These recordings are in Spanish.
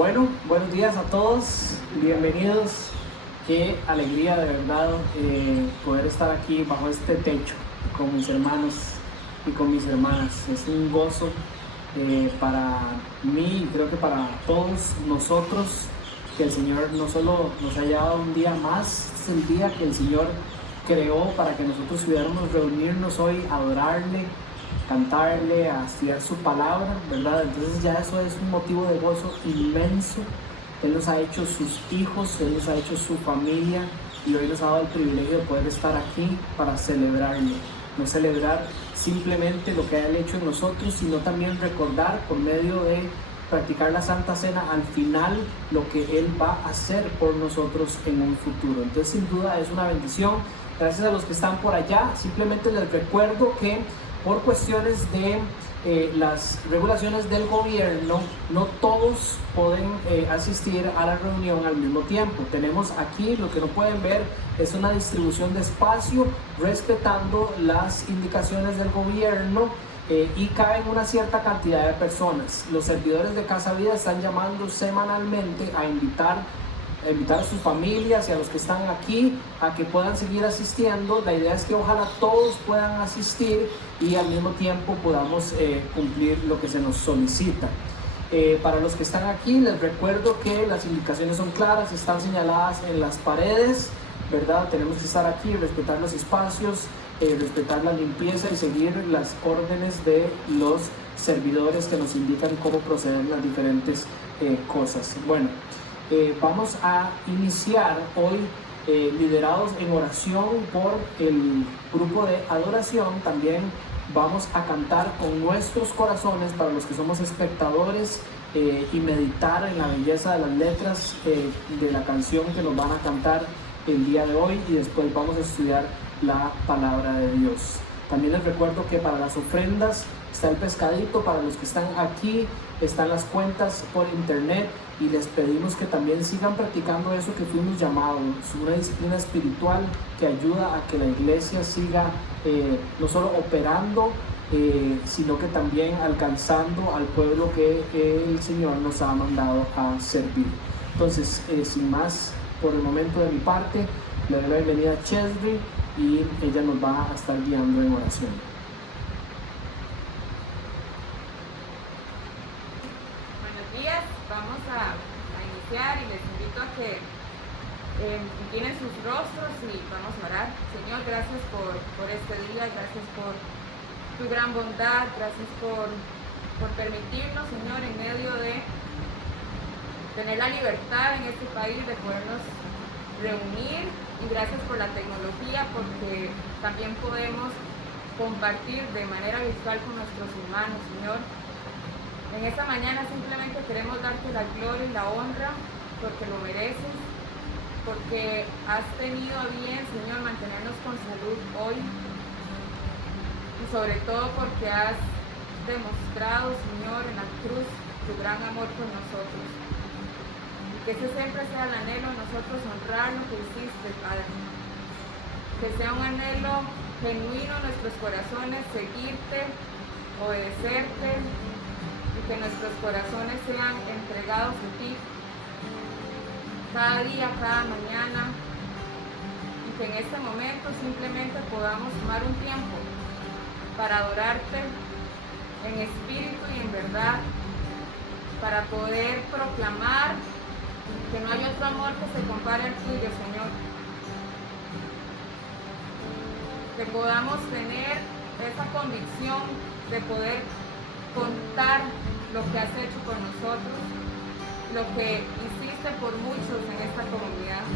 Bueno, buenos días a todos, bienvenidos. Qué alegría de verdad poder estar aquí bajo este techo con mis hermanos y con mis hermanas. Es un gozo para mí y creo que para todos nosotros que el Señor no solo nos haya dado un día más, es el día que el Señor creó para que nosotros pudiéramos reunirnos hoy, adorarle, cantarle, a estudiar su palabra, ¿verdad? Entonces ya eso es un motivo de gozo inmenso. Él nos ha hecho sus hijos, Él nos ha hecho su familia y hoy nos ha dado el privilegio de poder estar aquí para celebrarle. No celebrar simplemente lo que Él ha hecho en nosotros, sino también recordar por medio de practicar la Santa Cena al final lo que Él va a hacer por nosotros en un futuro. Entonces sin duda es una bendición. Gracias a los que están por allá. Simplemente les recuerdo que por cuestiones de las regulaciones del gobierno, no todos pueden asistir a la reunión al mismo tiempo. Tenemos aquí, lo que no pueden ver es una distribución de espacio respetando las indicaciones del gobierno y caben una cierta cantidad de personas. Los servidores de Casa Vida están llamando semanalmente a invitar a sus familias y a los que están aquí a que puedan seguir asistiendo. La idea es que ojalá todos puedan asistir y al mismo tiempo podamos cumplir lo que se nos solicita. Para los que están aquí, les recuerdo que las indicaciones son claras, están señaladas en las paredes, ¿verdad? Tenemos que estar aquí, respetar los espacios, respetar la limpieza y seguir las órdenes de los servidores que nos indican cómo proceder las diferentes cosas. Bueno, vamos a iniciar hoy liderados en oración por el grupo de adoración. También vamos a cantar con nuestros corazones para los que somos espectadores y meditar en la belleza de las letras de la canción que nos van a cantar el día de hoy, y después vamos a estudiar la palabra de Dios. También les recuerdo que para las ofrendas está el pescadito. Para los que están aquí están las cuentas por internet, y les pedimos que también sigan practicando eso que fuimos llamados, una disciplina espiritual que ayuda a que la iglesia siga no solo operando, sino que también alcanzando al pueblo que el Señor nos ha mandado a servir. Entonces, sin más por el momento de mi parte, le doy la bienvenida a Chesby y ella nos va a estar guiando en oración. Vamos a iniciar y les invito a que inclinen sus rostros y vamos a orar. Señor, gracias por este día, gracias por tu gran bondad, gracias por permitirnos, Señor, en medio de tener la libertad en este país de podernos reunir, y gracias por la tecnología, porque también podemos compartir de manera virtual con nuestros hermanos, Señor. En esta mañana simplemente queremos darte la gloria y la honra porque lo mereces, porque has tenido a bien, Señor, mantenernos con salud hoy, y sobre todo porque has demostrado, Señor, en la cruz tu gran amor por nosotros. Y que ese siempre sea el anhelo de nosotros, honrar lo que hiciste, Padre. Que sea un anhelo genuino en nuestros corazones, seguirte, obedecerte, y que nuestros corazones sean entregados a ti cada día, cada mañana, y que en este momento simplemente podamos tomar un tiempo para adorarte en espíritu y en verdad, para poder proclamar que no hay otro amor que se compare al tuyo, Señor. Que podamos tener esa convicción de poder contar lo que has hecho por nosotros, lo que hiciste por muchos en esta comunidad.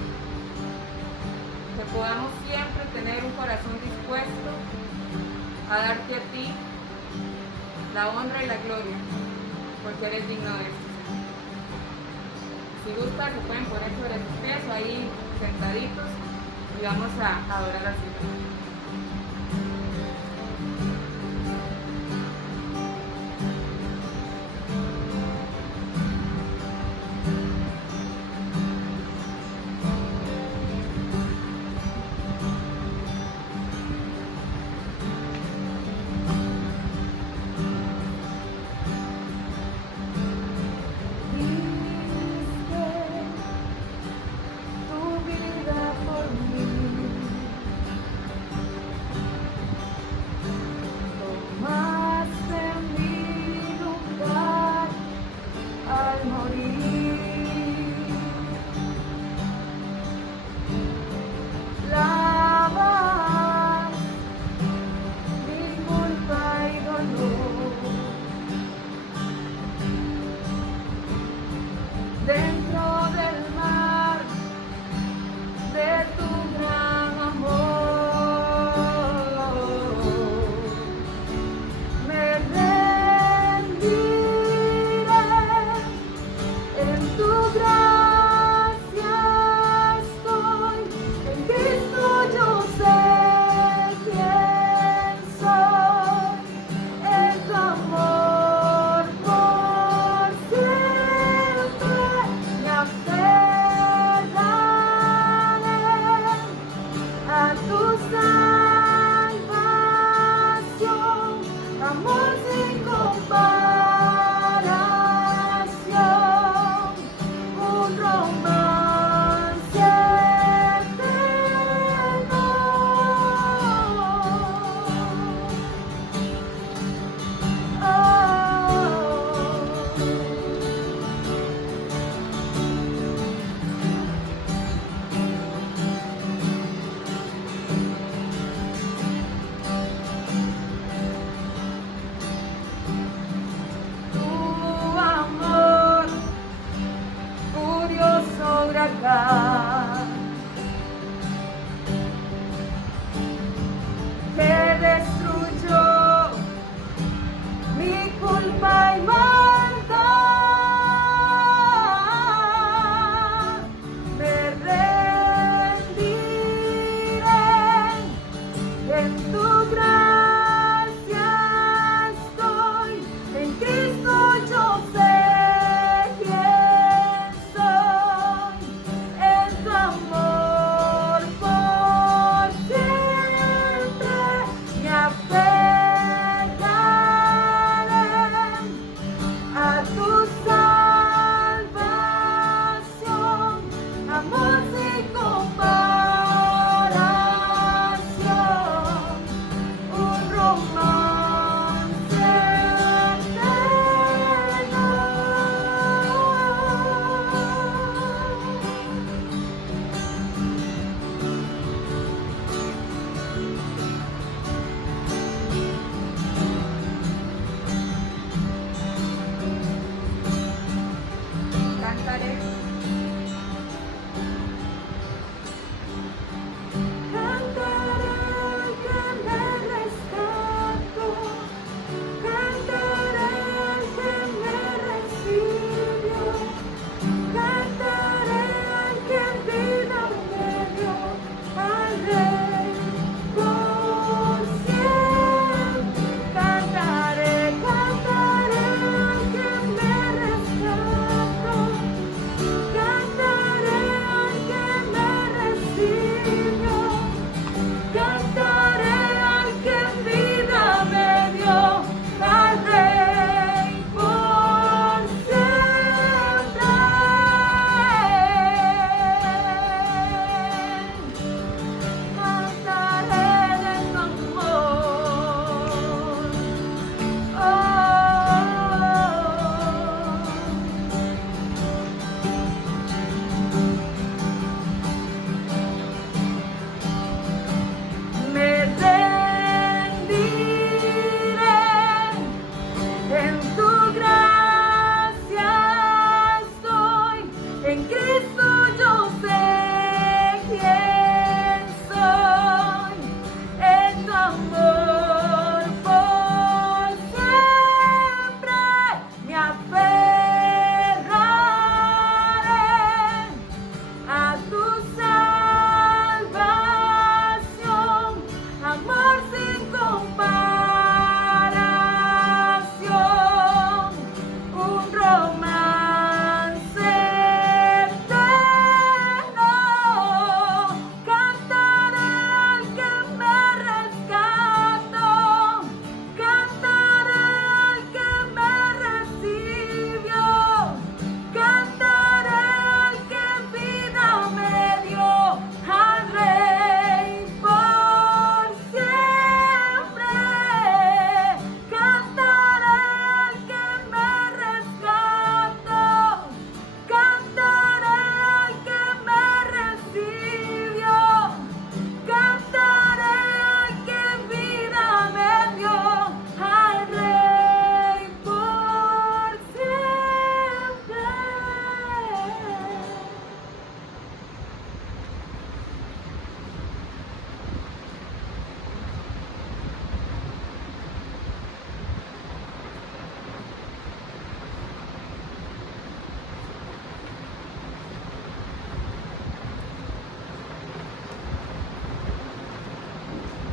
Que podamos siempre tener un corazón dispuesto a darte a ti la honra y la gloria, porque eres digno de esto. Si gustan, se pueden poner sobre sus pies o ahí sentaditos y vamos a adorar al Señor. al morir. Lavas mi culpa y dolor dentro del mar de tu gran amor. Me rendiré en tu gracia estoy, en Cristo yo sé quién soy, en tu amor por siempre me aferraré a tu salvación, amor sin comparación, un romance eterno. Tu amor, furioso huracán, que destruyó mi culpa y maldad. Me rendiré en tu gracia estoy, en Cristo yo sé quién soy, en tu amor por siempre me aferraré a tu salvación, amor sin comparación, un romance eterno. Cantaré. Cantaré al que me rescató, cantaré al que me recibió, cantaré al que vida me dio, al Rey por siempre. Cantaré, cantaré al que me rescató,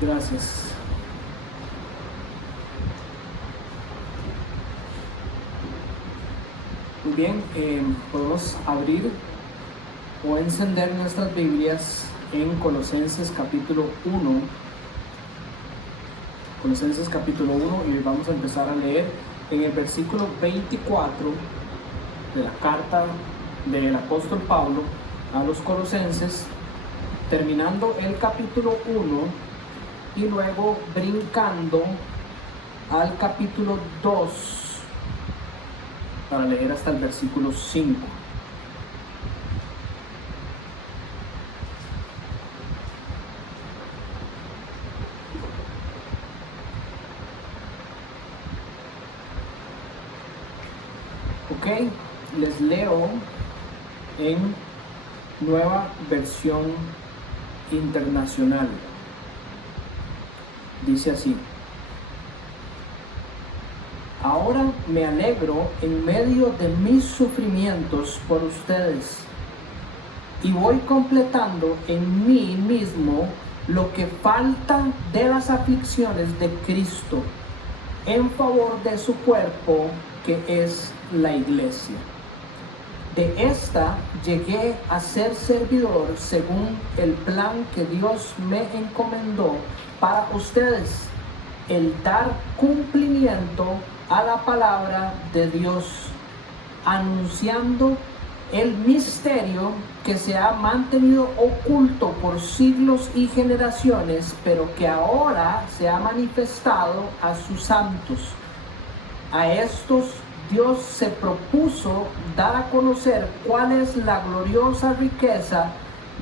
Gracias. Muy bien, podemos abrir o encender nuestras Biblias en Colosenses capítulo 1. Colosenses capítulo 1, y vamos a empezar a leer en el versículo 24 de la carta del apóstol Pablo a los Colosenses, terminando el capítulo 1 y luego brincando al capítulo 2 para leer hasta el versículo 5. Ok, les leo en Nueva Versión Internacional. Dice así: ahora me alegro en medio de mis sufrimientos por ustedes, y voy completando en mí mismo lo que falta de las aflicciones de Cristo en favor de su cuerpo, que es la iglesia. De esta llegué a ser servidor según el plan que Dios me encomendó para ustedes, el dar cumplimiento a la palabra de Dios, anunciando el misterio que se ha mantenido oculto por siglos y generaciones, pero que ahora se ha manifestado a sus santos. A estos Dios se propuso dar a conocer cuál es la gloriosa riqueza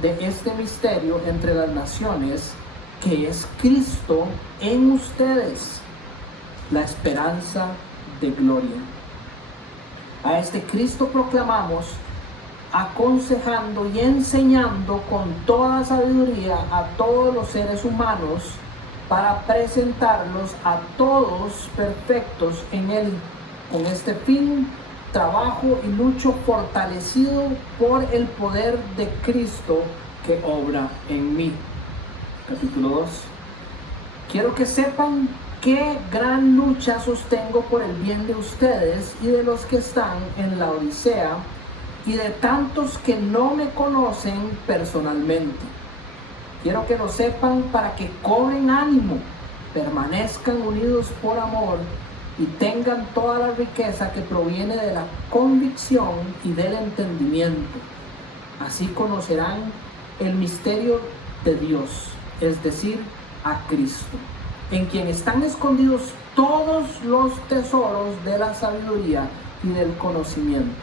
de este misterio entre las naciones, que es Cristo en ustedes, la esperanza de gloria. A este Cristo proclamamos, aconsejando y enseñando con toda sabiduría a todos los seres humanos, para presentarlos a todos perfectos en Él. Con este fin, trabajo y lucho fortalecido por el poder de Cristo que obra en mí. Capítulo 2. Quiero que sepan qué gran lucha sostengo por el bien de ustedes y de los que están en la Odisea, y de tantos que no me conocen personalmente. Quiero que lo sepan para que cobren ánimo, permanezcan unidos por amor y tengan toda la riqueza que proviene de la convicción y del entendimiento. Así conocerán el misterio de Dios, es decir, a Cristo, en quien están escondidos todos los tesoros de la sabiduría y del conocimiento.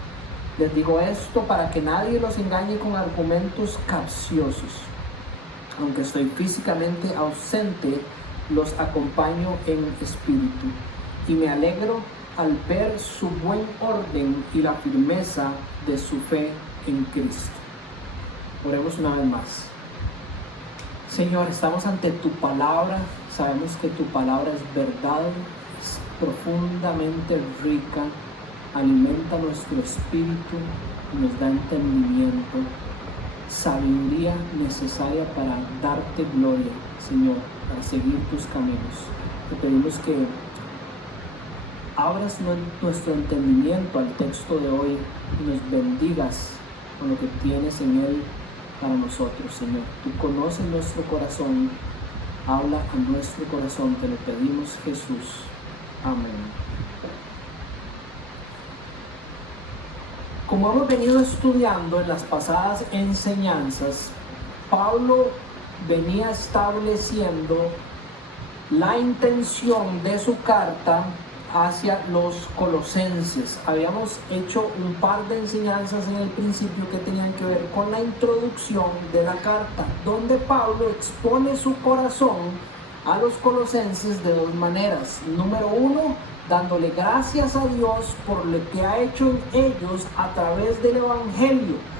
Les digo esto para que nadie los engañe con argumentos capciosos. Aunque estoy físicamente ausente, los acompaño en espíritu, y me alegro al ver su buen orden y la firmeza de su fe en Cristo. Oremos una vez más. Señor, estamos ante tu palabra. Sabemos que tu palabra es verdad, es profundamente rica, alimenta nuestro espíritu y nos da entendimiento, sabiduría necesaria para darte gloria, Señor, para seguir tus caminos. Te pedimos que abras nuestro entendimiento al texto de hoy y nos bendigas con lo que tienes en él para nosotros, Señor. Tú conoces nuestro corazón, habla a nuestro corazón, te lo pedimos, Jesús. Amén. Como hemos venido estudiando en las pasadas enseñanzas, Pablo venía estableciendo la intención de su carta hacia los colosenses. Habíamos hecho un par de enseñanzas en el principio que tenían que ver con la introducción de la carta, donde Pablo expone su corazón a los colosenses de dos maneras. Número uno, dándole gracias a Dios por lo que ha hecho en ellos a través del Evangelio.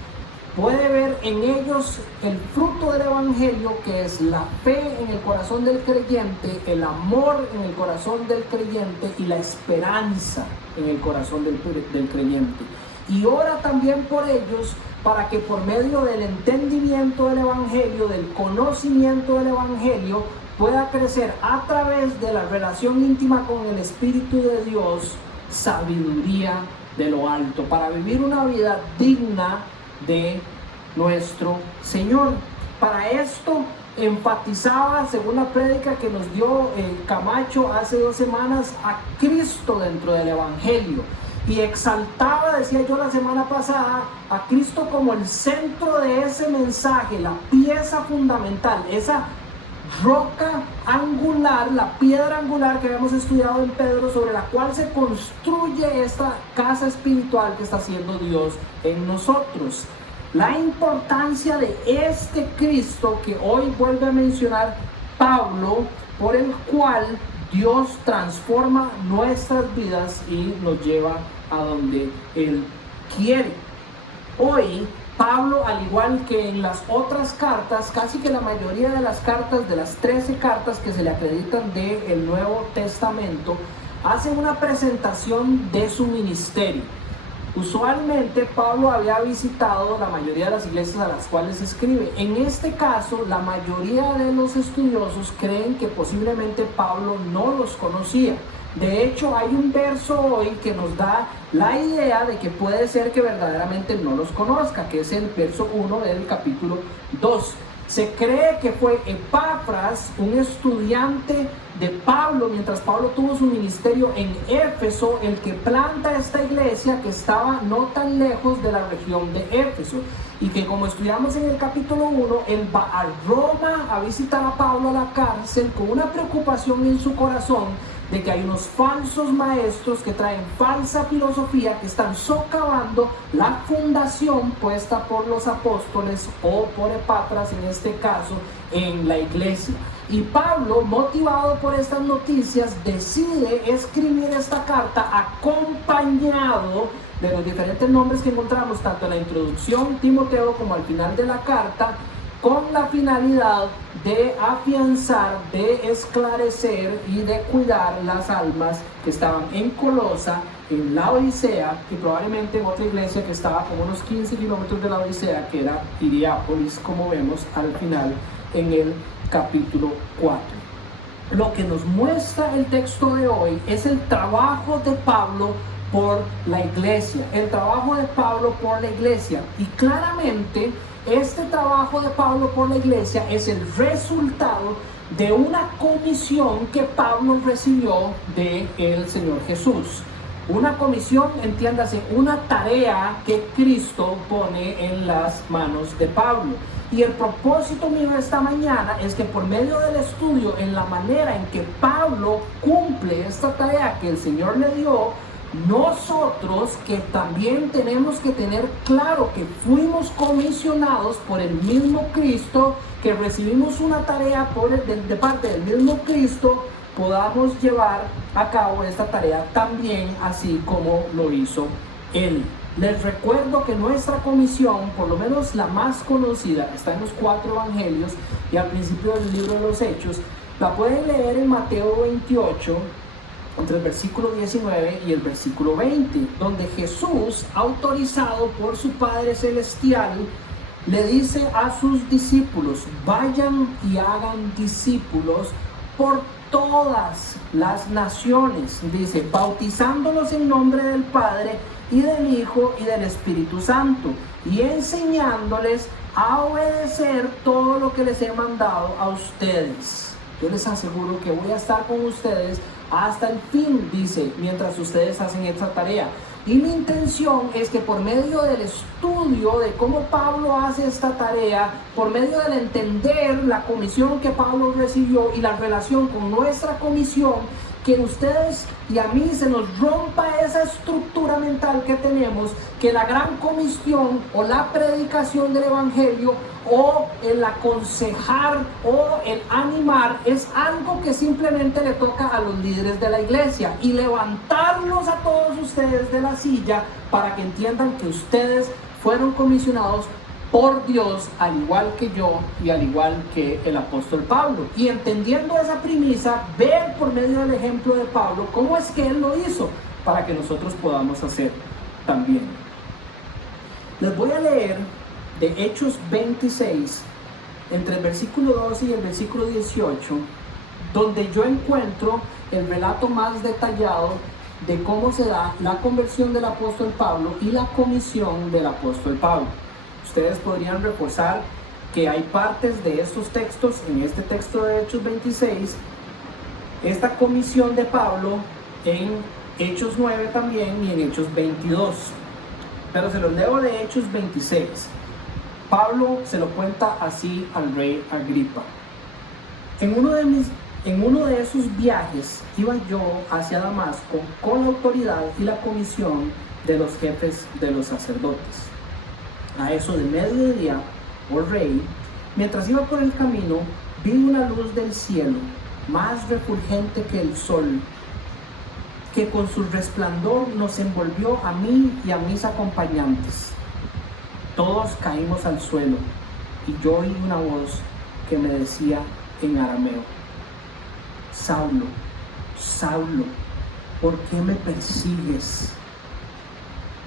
Puede ver en ellos el fruto del Evangelio, que es la fe en el corazón del creyente, el amor en el corazón del creyente y la esperanza en el corazón del creyente. Y ora también por ellos para que por medio del entendimiento del Evangelio, del conocimiento del Evangelio, pueda crecer a través de la relación íntima con el Espíritu de Dios, sabiduría de lo alto, para vivir una vida digna de nuestro Señor. Para esto enfatizaba, según la prédica que nos dio Camacho hace 2 semanas, a Cristo dentro del Evangelio, y exaltaba, decía yo la semana pasada, a Cristo como el centro de ese mensaje, la pieza fundamental, esa roca angular, la piedra angular que habíamos estudiado en Pedro, sobre la cual se construye esta casa espiritual que está haciendo Dios en nosotros. La importancia de este Cristo que hoy vuelve a mencionar Pablo, por el cual Dios transforma nuestras vidas y nos lleva a donde Él quiere. Hoy Pablo, al igual que en las otras cartas, casi que la mayoría de las cartas, de las 13 cartas que se le acreditan del Nuevo Testamento, hace una presentación de su ministerio. Usualmente Pablo había visitado la mayoría de las iglesias a las cuales escribe. En este caso, la mayoría de los estudiosos creen que posiblemente Pablo no los conocía. De hecho, hay un verso hoy que nos da la idea de que puede ser que verdaderamente no los conozca, que es el verso 1 del capítulo 2. Se cree que fue Epafras, un estudiante de Pablo, mientras Pablo tuvo su ministerio en Éfeso, el que planta esta iglesia que estaba no tan lejos de la región de Éfeso. Y que, como estudiamos en el capítulo 1, él va a Roma a visitar a Pablo a la cárcel con una preocupación en su corazón de que hay unos falsos maestros que traen falsa filosofía, que están socavando la fundación puesta por los apóstoles o por Epafras en este caso en la iglesia. Y Pablo, motivado por estas noticias, decide escribir esta carta acompañado de los diferentes nombres que encontramos tanto en la introducción, Timoteo, como al final de la carta, con la finalidad de afianzar, de esclarecer y de cuidar las almas que estaban en Colosa, en la Odisea y probablemente en otra iglesia que estaba como unos 15 kilómetros de la Odisea, que era Hierápolis, como vemos al final en el capítulo 4. Lo que nos muestra el texto de hoy es el trabajo de Pablo por la iglesia, el trabajo de Pablo por la iglesia, y claramente este trabajo de Pablo por la iglesia es el resultado de una comisión que Pablo recibió del Señor Jesús. Una comisión, entiéndase, una tarea que Cristo pone en las manos de Pablo. Y el propósito mío esta mañana es que por medio del estudio en la manera en que Pablo cumple esta tarea que el Señor le dio, nosotros que también tenemos que tener claro que fuimos comisionados por el mismo Cristo, que recibimos una tarea de parte del mismo Cristo, podamos llevar a cabo esta tarea también así como lo hizo Él. Les recuerdo que nuestra comisión, por lo menos la más conocida, está en los 4 evangelios y al principio del libro de los Hechos. La pueden leer en Mateo 28, entre el versículo 19 y el versículo 20, donde Jesús, autorizado por su Padre Celestial, le dice a sus discípulos: vayan y hagan discípulos por todas las naciones, dice, bautizándolos en nombre del Padre y del Hijo y del Espíritu Santo, y enseñándoles a obedecer todo lo que les he mandado a ustedes. Yo les aseguro que voy a estar con ustedes hasta el fin, dice, mientras ustedes hacen esta tarea. Y mi intención es que por medio del estudio de cómo Pablo hace esta tarea, por medio del entender la comisión que Pablo recibió y la relación con nuestra comisión, que ustedes y a mí se nos rompa esa estructura mental que tenemos, que la gran comisión o la predicación del evangelio o el aconsejar o el animar es algo que simplemente le toca a los líderes de la iglesia, y levantarlos a todos ustedes de la silla para que entiendan que ustedes fueron comisionados por Dios, al igual que yo y al igual que el apóstol Pablo. Y entendiendo esa premisa, ver por medio del ejemplo de Pablo cómo es que él lo hizo para que nosotros podamos hacer también. Les voy a leer de Hechos 26, entre el versículo 12 y el versículo 18, donde yo encuentro el relato más detallado de cómo se da la conversión del apóstol Pablo y la comisión del apóstol Pablo. Ustedes podrían reforzar que hay partes de estos textos, en este texto de Hechos 26, esta comisión de Pablo en Hechos 9 también y en Hechos 22. Pero se los leo de Hechos 26. Pablo se lo cuenta así al rey Agripa. En uno de esos viajes iba yo hacia Damasco con la autoridad y la comisión de los jefes de los sacerdotes. A eso de mediodía, oh rey, mientras iba por el camino, vi una luz del cielo, más refulgente que el sol, que con su resplandor nos envolvió a mí y a mis acompañantes. Todos caímos al suelo, y yo oí una voz que me decía en arameo: Saulo, Saulo, ¿por qué me persigues?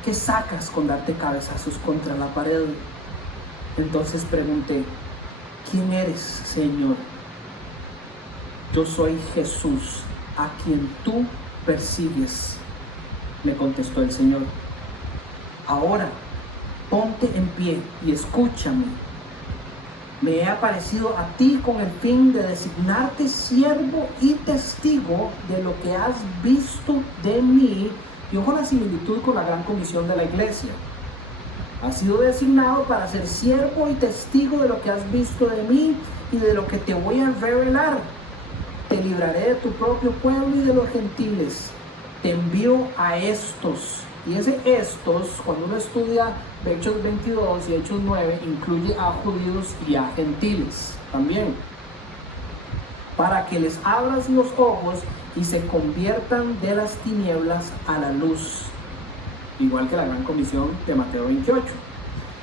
¿Qué sacas con darte cabezazos contra la pared? Entonces pregunté: ¿quién eres, Señor? Yo soy Jesús, a quien tú persigues, me contestó el Señor. Ahora, ponte en pie y escúchame. Me he aparecido a ti con el fin de designarte siervo y testigo de lo que has visto de mí. Y ojo la similitud con la gran comisión de la iglesia. Has sido designado para ser siervo y testigo de lo que has visto de mí y de lo que te voy a revelar. Te libraré de tu propio pueblo y de los gentiles. Te envío a estos. Y ese estos, cuando uno estudia Hechos 22 y Hechos 9, incluye a judíos y a gentiles también. Para que les abras los ojos y se conviertan de las tinieblas a la luz. Igual que la gran comisión de Mateo 28.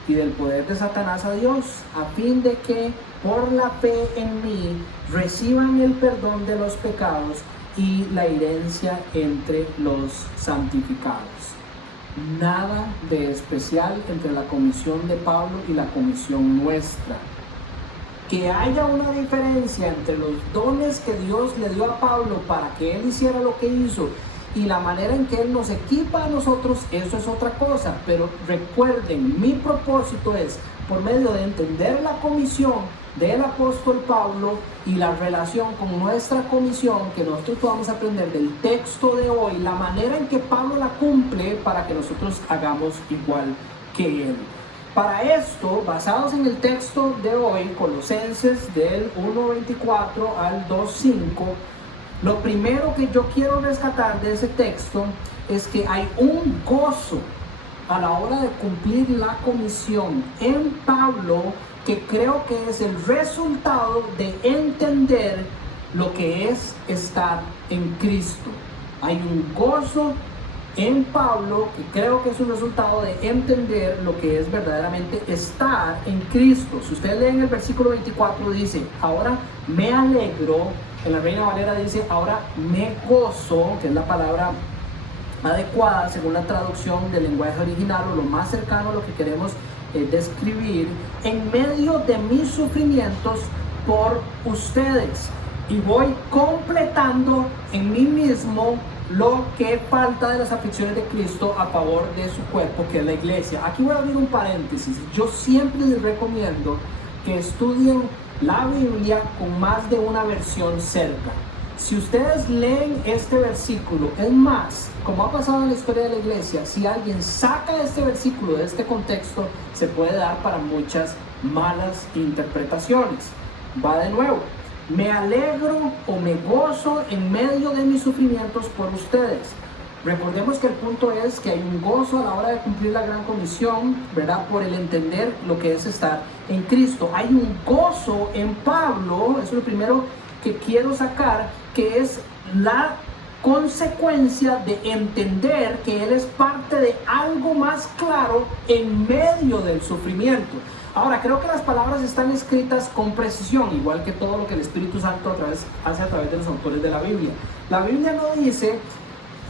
Y del poder de Satanás a Dios, a fin de que por la fe en mí reciban el perdón de los pecados y la herencia entre los santificados. Nada de especial entre la comisión de Pablo y la comisión nuestra. Que haya una diferencia entre los dones que Dios le dio a Pablo para que él hiciera lo que hizo y la manera en que él nos equipa a nosotros, eso es otra cosa. Pero recuerden, mi propósito es, por medio de entender la comisión del apóstol Pablo y la relación con nuestra comisión, que nosotros podamos aprender del texto de hoy, la manera en que Pablo la cumple para que nosotros hagamos igual que él. Para esto, basados en el texto de hoy, Colosenses del 1:24 al 2:5, lo primero que yo quiero rescatar de ese texto es que hay un gozo a la hora de cumplir la comisión en Pablo, que creo que es el resultado de entender lo que es estar en Cristo. Hay un gozo en Pablo que creo que es un resultado de entender lo que es verdaderamente estar en Cristo. Si ustedes leen el versículo 24, dice: ahora me alegro. En la Reina Valera dice: ahora me gozo, que es la palabra adecuada según la traducción del lenguaje original, o lo más cercano a lo que queremos describir, en medio de mis sufrimientos por ustedes, y voy completando en mí mismo lo que falta de las aflicciones de Cristo a favor de su cuerpo, que es la iglesia. Aquí voy a abrir un paréntesis. Yo siempre les recomiendo que estudien la Biblia con más de una versión cerca. Si ustedes leen este versículo, es más, como ha pasado en la historia de la iglesia, si alguien saca este versículo de este contexto, se puede dar para muchas malas interpretaciones. Va de nuevo: me alegro o me gozo en medio de mis sufrimientos por ustedes. Recordemos que el punto es que hay un gozo a la hora de cumplir la gran comisión, ¿verdad? Por el entender lo que es estar en Cristo. Hay un gozo en Pablo, eso es lo primero que quiero sacar, que es la consecuencia de entender que él es parte de algo más claro en medio del sufrimiento. Ahora, creo que las palabras están escritas con precisión, igual que todo lo que el Espíritu Santo hace a través de los autores de la Biblia. La Biblia no dice: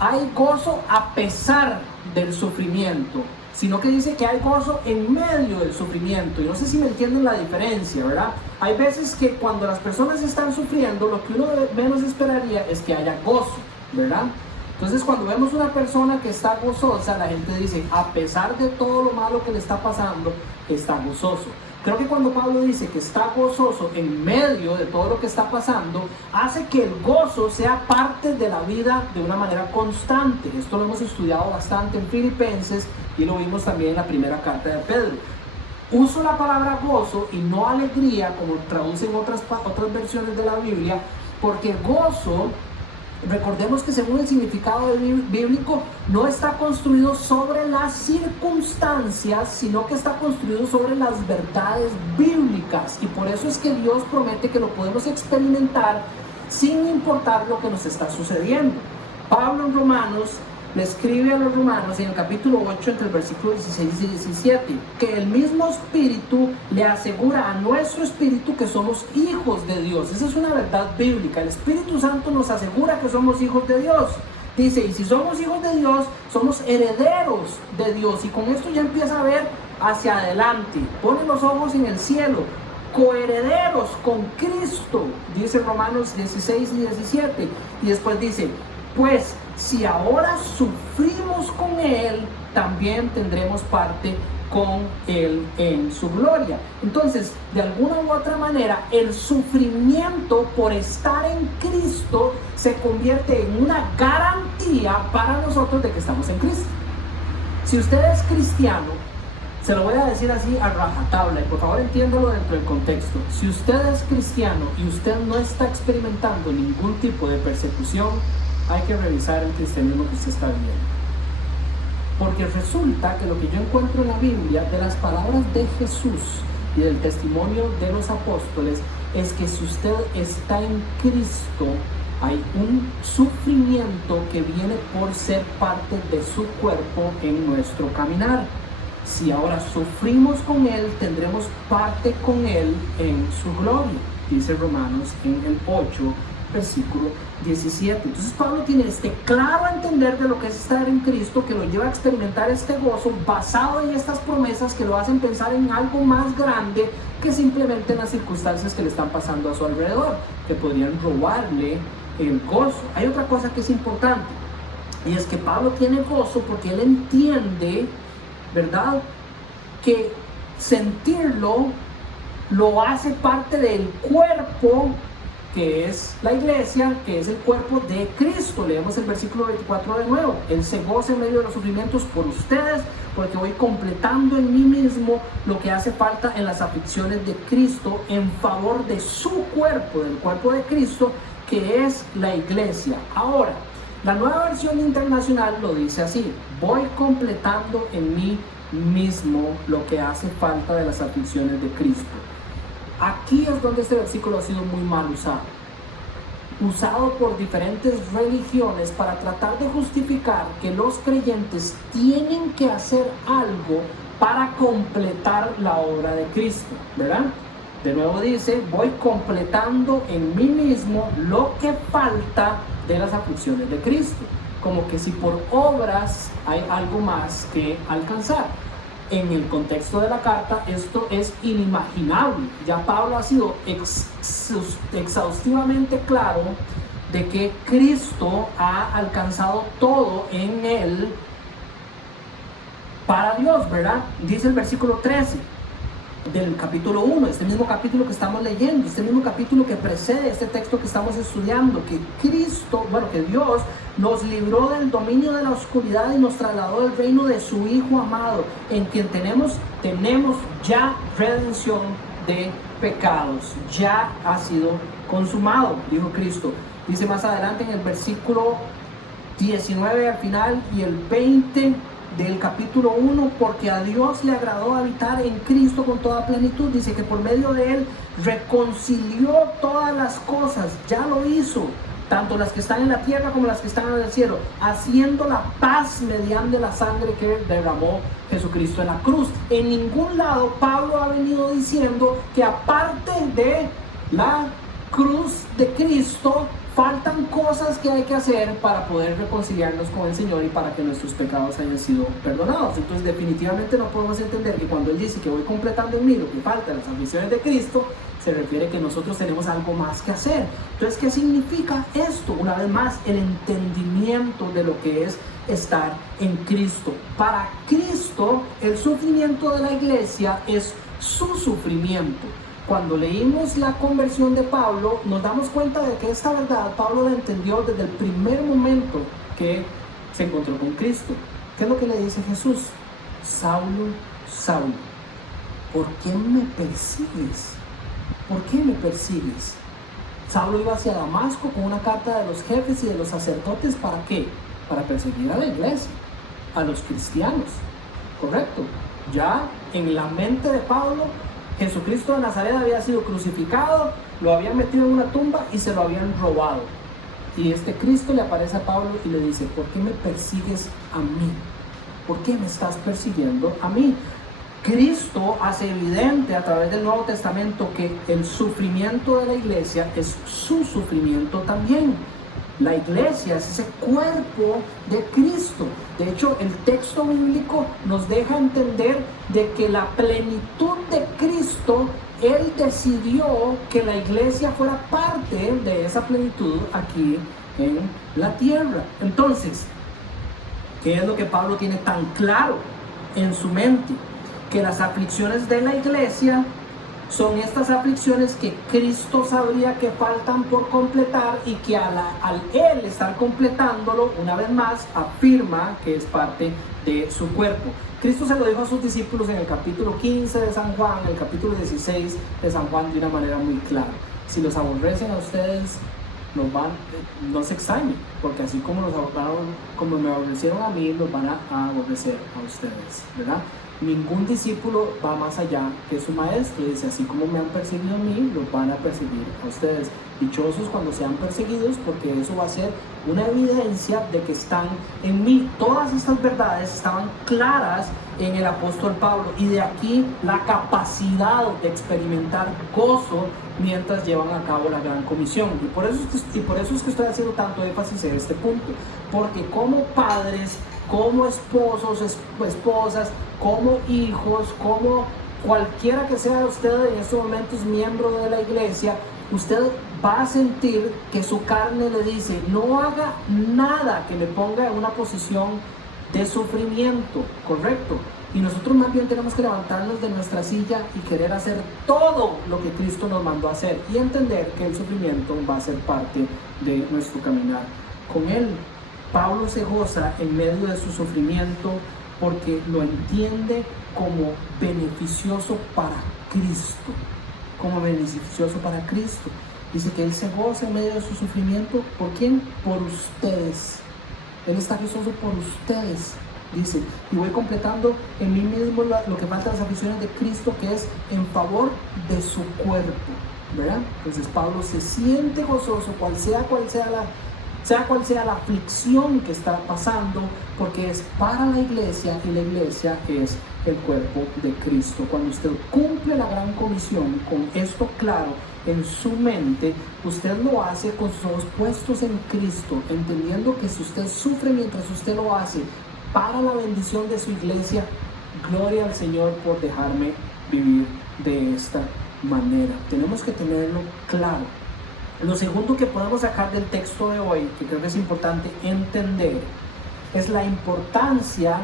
hay gozo a pesar del sufrimiento, sino que dice que hay gozo en medio del sufrimiento. Y no sé si me entienden la diferencia, ¿verdad? Hay veces que cuando las personas están sufriendo, lo que uno menos esperaría es que haya gozo, ¿verdad? Entonces, cuando vemos una persona que está gozosa, la gente dice, a pesar de todo lo malo que le está pasando, está gozoso. Creo que cuando Pablo dice que está gozoso en medio de todo lo que está pasando, hace que el gozo sea parte de la vida de una manera constante. Esto lo hemos estudiado bastante en Filipenses y lo vimos también en la primera carta de Pedro. Uso la palabra gozo y no alegría, como traducen otras versiones de la Biblia, porque gozo, recordemos que según el significado bíblico, no está construido sobre las circunstancias, sino que está construido sobre las verdades bíblicas. Y por eso es que Dios promete que lo podemos experimentar sin importar lo que nos está sucediendo. Pablo en Romanos le escribe a los romanos en el capítulo 8, entre el versículo 16 y 17, que el mismo Espíritu le asegura a nuestro espíritu que somos hijos de Dios. Esa es una verdad bíblica. El Espíritu Santo nos asegura que somos hijos de Dios. Dice, y si somos hijos de Dios, somos herederos de Dios. Y con esto ya empieza a ver hacia adelante. Pone los ojos en el cielo. Coherederos con Cristo, dice Romanos 16 y 17. Y después dice, pues si ahora sufrimos con Él, también tendremos parte con Él en su gloria. Entonces, de alguna u otra manera, el sufrimiento por estar en Cristo se convierte en una garantía para nosotros de que estamos en Cristo. Si usted es cristiano, se lo voy a decir así a rajatabla, y por favor entiéndalo dentro del contexto. Si usted es cristiano y usted no está experimentando ningún tipo de persecución, hay que revisar el cristianismo que usted está viviendo. Porque resulta que lo que yo encuentro en la Biblia, de las palabras de Jesús y del testimonio de los apóstoles, es que si usted está en Cristo, hay un sufrimiento que viene por ser parte de su cuerpo en nuestro caminar. Si ahora sufrimos con Él, tendremos parte con Él en su gloria, dice Romanos en el 8, versículo 17. Entonces Pablo tiene este claro entender de lo que es estar en Cristo, que lo lleva a experimentar este gozo basado en estas promesas que lo hacen pensar en algo más grande que simplemente en las circunstancias que le están pasando a su alrededor, que podrían robarle el gozo. Hay otra cosa que es importante, y es que Pablo tiene gozo porque él entiende, ¿verdad?, que sentirlo lo hace parte del cuerpo, que es la iglesia, que es el cuerpo de Cristo. Leemos el versículo 24 de nuevo. Él se goza en medio de los sufrimientos por ustedes, porque voy completando en mí mismo lo que hace falta en las aflicciones de Cristo en favor de su cuerpo, del cuerpo de Cristo, que es la iglesia. Ahora, la Nueva Versión Internacional lo dice así: voy completando en mí mismo lo que hace falta de las aflicciones de Cristo. Aquí es donde este versículo ha sido muy mal usado por diferentes religiones para tratar de justificar que los creyentes tienen que hacer algo para completar la obra de Cristo, ¿verdad? De nuevo dice, voy completando en mí mismo lo que falta de las aflicciones de Cristo, como que si por obras hay algo más que alcanzar. En el contexto de la carta esto es inimaginable. Ya Pablo ha sido exhaustivamente claro de que Cristo ha alcanzado todo en él para Dios, ¿verdad? Dice el versículo 13 del capítulo 1, este mismo capítulo que estamos leyendo, este mismo capítulo que precede este texto que estamos estudiando, que que Dios nos libró del dominio de la oscuridad y nos trasladó al reino de su Hijo amado, en quien tenemos ya redención de pecados. Ya ha sido consumado, dijo Cristo. Dice más adelante en el versículo 19 al final y el 20 del capítulo 1, porque a Dios le agradó habitar en Cristo con toda plenitud. Dice que por medio de él reconcilió todas las cosas, ya lo hizo, tanto las que están en la tierra como las que están en el cielo, haciendo la paz mediante la sangre que derramó Jesucristo en la cruz. En ningún lado Pablo ha venido diciendo que aparte de la cruz de Cristo faltan cosas que hay que hacer para poder reconciliarnos con el Señor y para que nuestros pecados hayan sido perdonados. Entonces definitivamente no podemos entender que cuando Él dice que voy completando en mí lo que falta en las aflicciones de Cristo, se refiere que nosotros tenemos algo más que hacer. Entonces, ¿qué significa esto? Una vez más, el entendimiento de lo que es estar en Cristo. Para Cristo, el sufrimiento de la iglesia es su sufrimiento. Cuando leímos la conversión de Pablo, nos damos cuenta de que esta verdad Pablo la entendió desde el primer momento que se encontró con Cristo. ¿Qué es lo que le dice Jesús? Saulo, Saulo, ¿por qué me persigues? ¿Por qué me persigues? Saulo iba hacia Damasco con una carta de los jefes y de los sacerdotes. ¿Para qué? Para perseguir a la iglesia, a los cristianos. ¿Correcto? Ya en la mente de Pablo, Jesucristo de Nazaret había sido crucificado, lo habían metido en una tumba y se lo habían robado. Y este Cristo le aparece a Pablo y le dice, ¿por qué me persigues a mí? ¿Por qué me estás persiguiendo a mí? Cristo hace evidente a través del Nuevo Testamento que el sufrimiento de la iglesia es su sufrimiento también. La iglesia es ese cuerpo de Cristo. De hecho, el texto bíblico nos deja entender de que la plenitud de Cristo, Él decidió que la iglesia fuera parte de esa plenitud aquí en la tierra. Entonces, ¿qué es lo que Pablo tiene tan claro en su mente? Que las aflicciones de la iglesia son estas aflicciones que Cristo sabría que faltan por completar y que al Él estar completándolo, una vez más, afirma que es parte de su cuerpo. Cristo se lo dijo a sus discípulos en el capítulo 15 de San Juan, en el capítulo 16 de San Juan, de una manera muy clara. Si los aborrecen a ustedes, no se extrañen, porque así como como me aborrecieron a mí, los van a aborrecer a ustedes, ¿verdad? Ningún discípulo va más allá que su maestro. Dice, así como me han perseguido a mí, los van a perseguir a ustedes. Dichosos cuando sean perseguidos, porque eso va a ser una evidencia de que están en mí. Todas estas verdades estaban claras en el apóstol Pablo, y de aquí la capacidad de experimentar gozo mientras llevan a cabo la gran comisión. Y por eso es que estoy haciendo tanto énfasis en este punto, porque como padres, como esposos, esposas, como hijos, como cualquiera que sea usted en estos momentos miembro de la iglesia, usted va a sentir que su carne le dice, no haga nada que me ponga en una posición de sufrimiento, ¿correcto? Y nosotros más bien tenemos que levantarnos de nuestra silla y querer hacer todo lo que Cristo nos mandó a hacer, y entender que el sufrimiento va a ser parte de nuestro caminar con Él. Pablo se goza en medio de su sufrimiento porque lo entiende como beneficioso para Cristo. Como beneficioso para Cristo. Dice que Él se goza en medio de su sufrimiento. ¿Por quién? Por ustedes. Él está gozoso por ustedes. Dice, y voy completando en mí mismo lo que falta de las aflicciones de Cristo, que es en favor de su cuerpo, ¿verdad? Entonces Pablo se siente gozoso, sea cual sea la aflicción que está pasando, porque es para la iglesia, y la iglesia es el cuerpo de Cristo. Cuando usted cumple la gran comisión con esto claro en su mente, usted lo hace con sus ojos puestos en Cristo, entendiendo que si usted sufre mientras usted lo hace para la bendición de su iglesia, gloria al Señor por dejarme vivir de esta manera. Tenemos que tenerlo claro. Lo segundo que podemos sacar del texto de hoy, que creo que es importante entender, es la importancia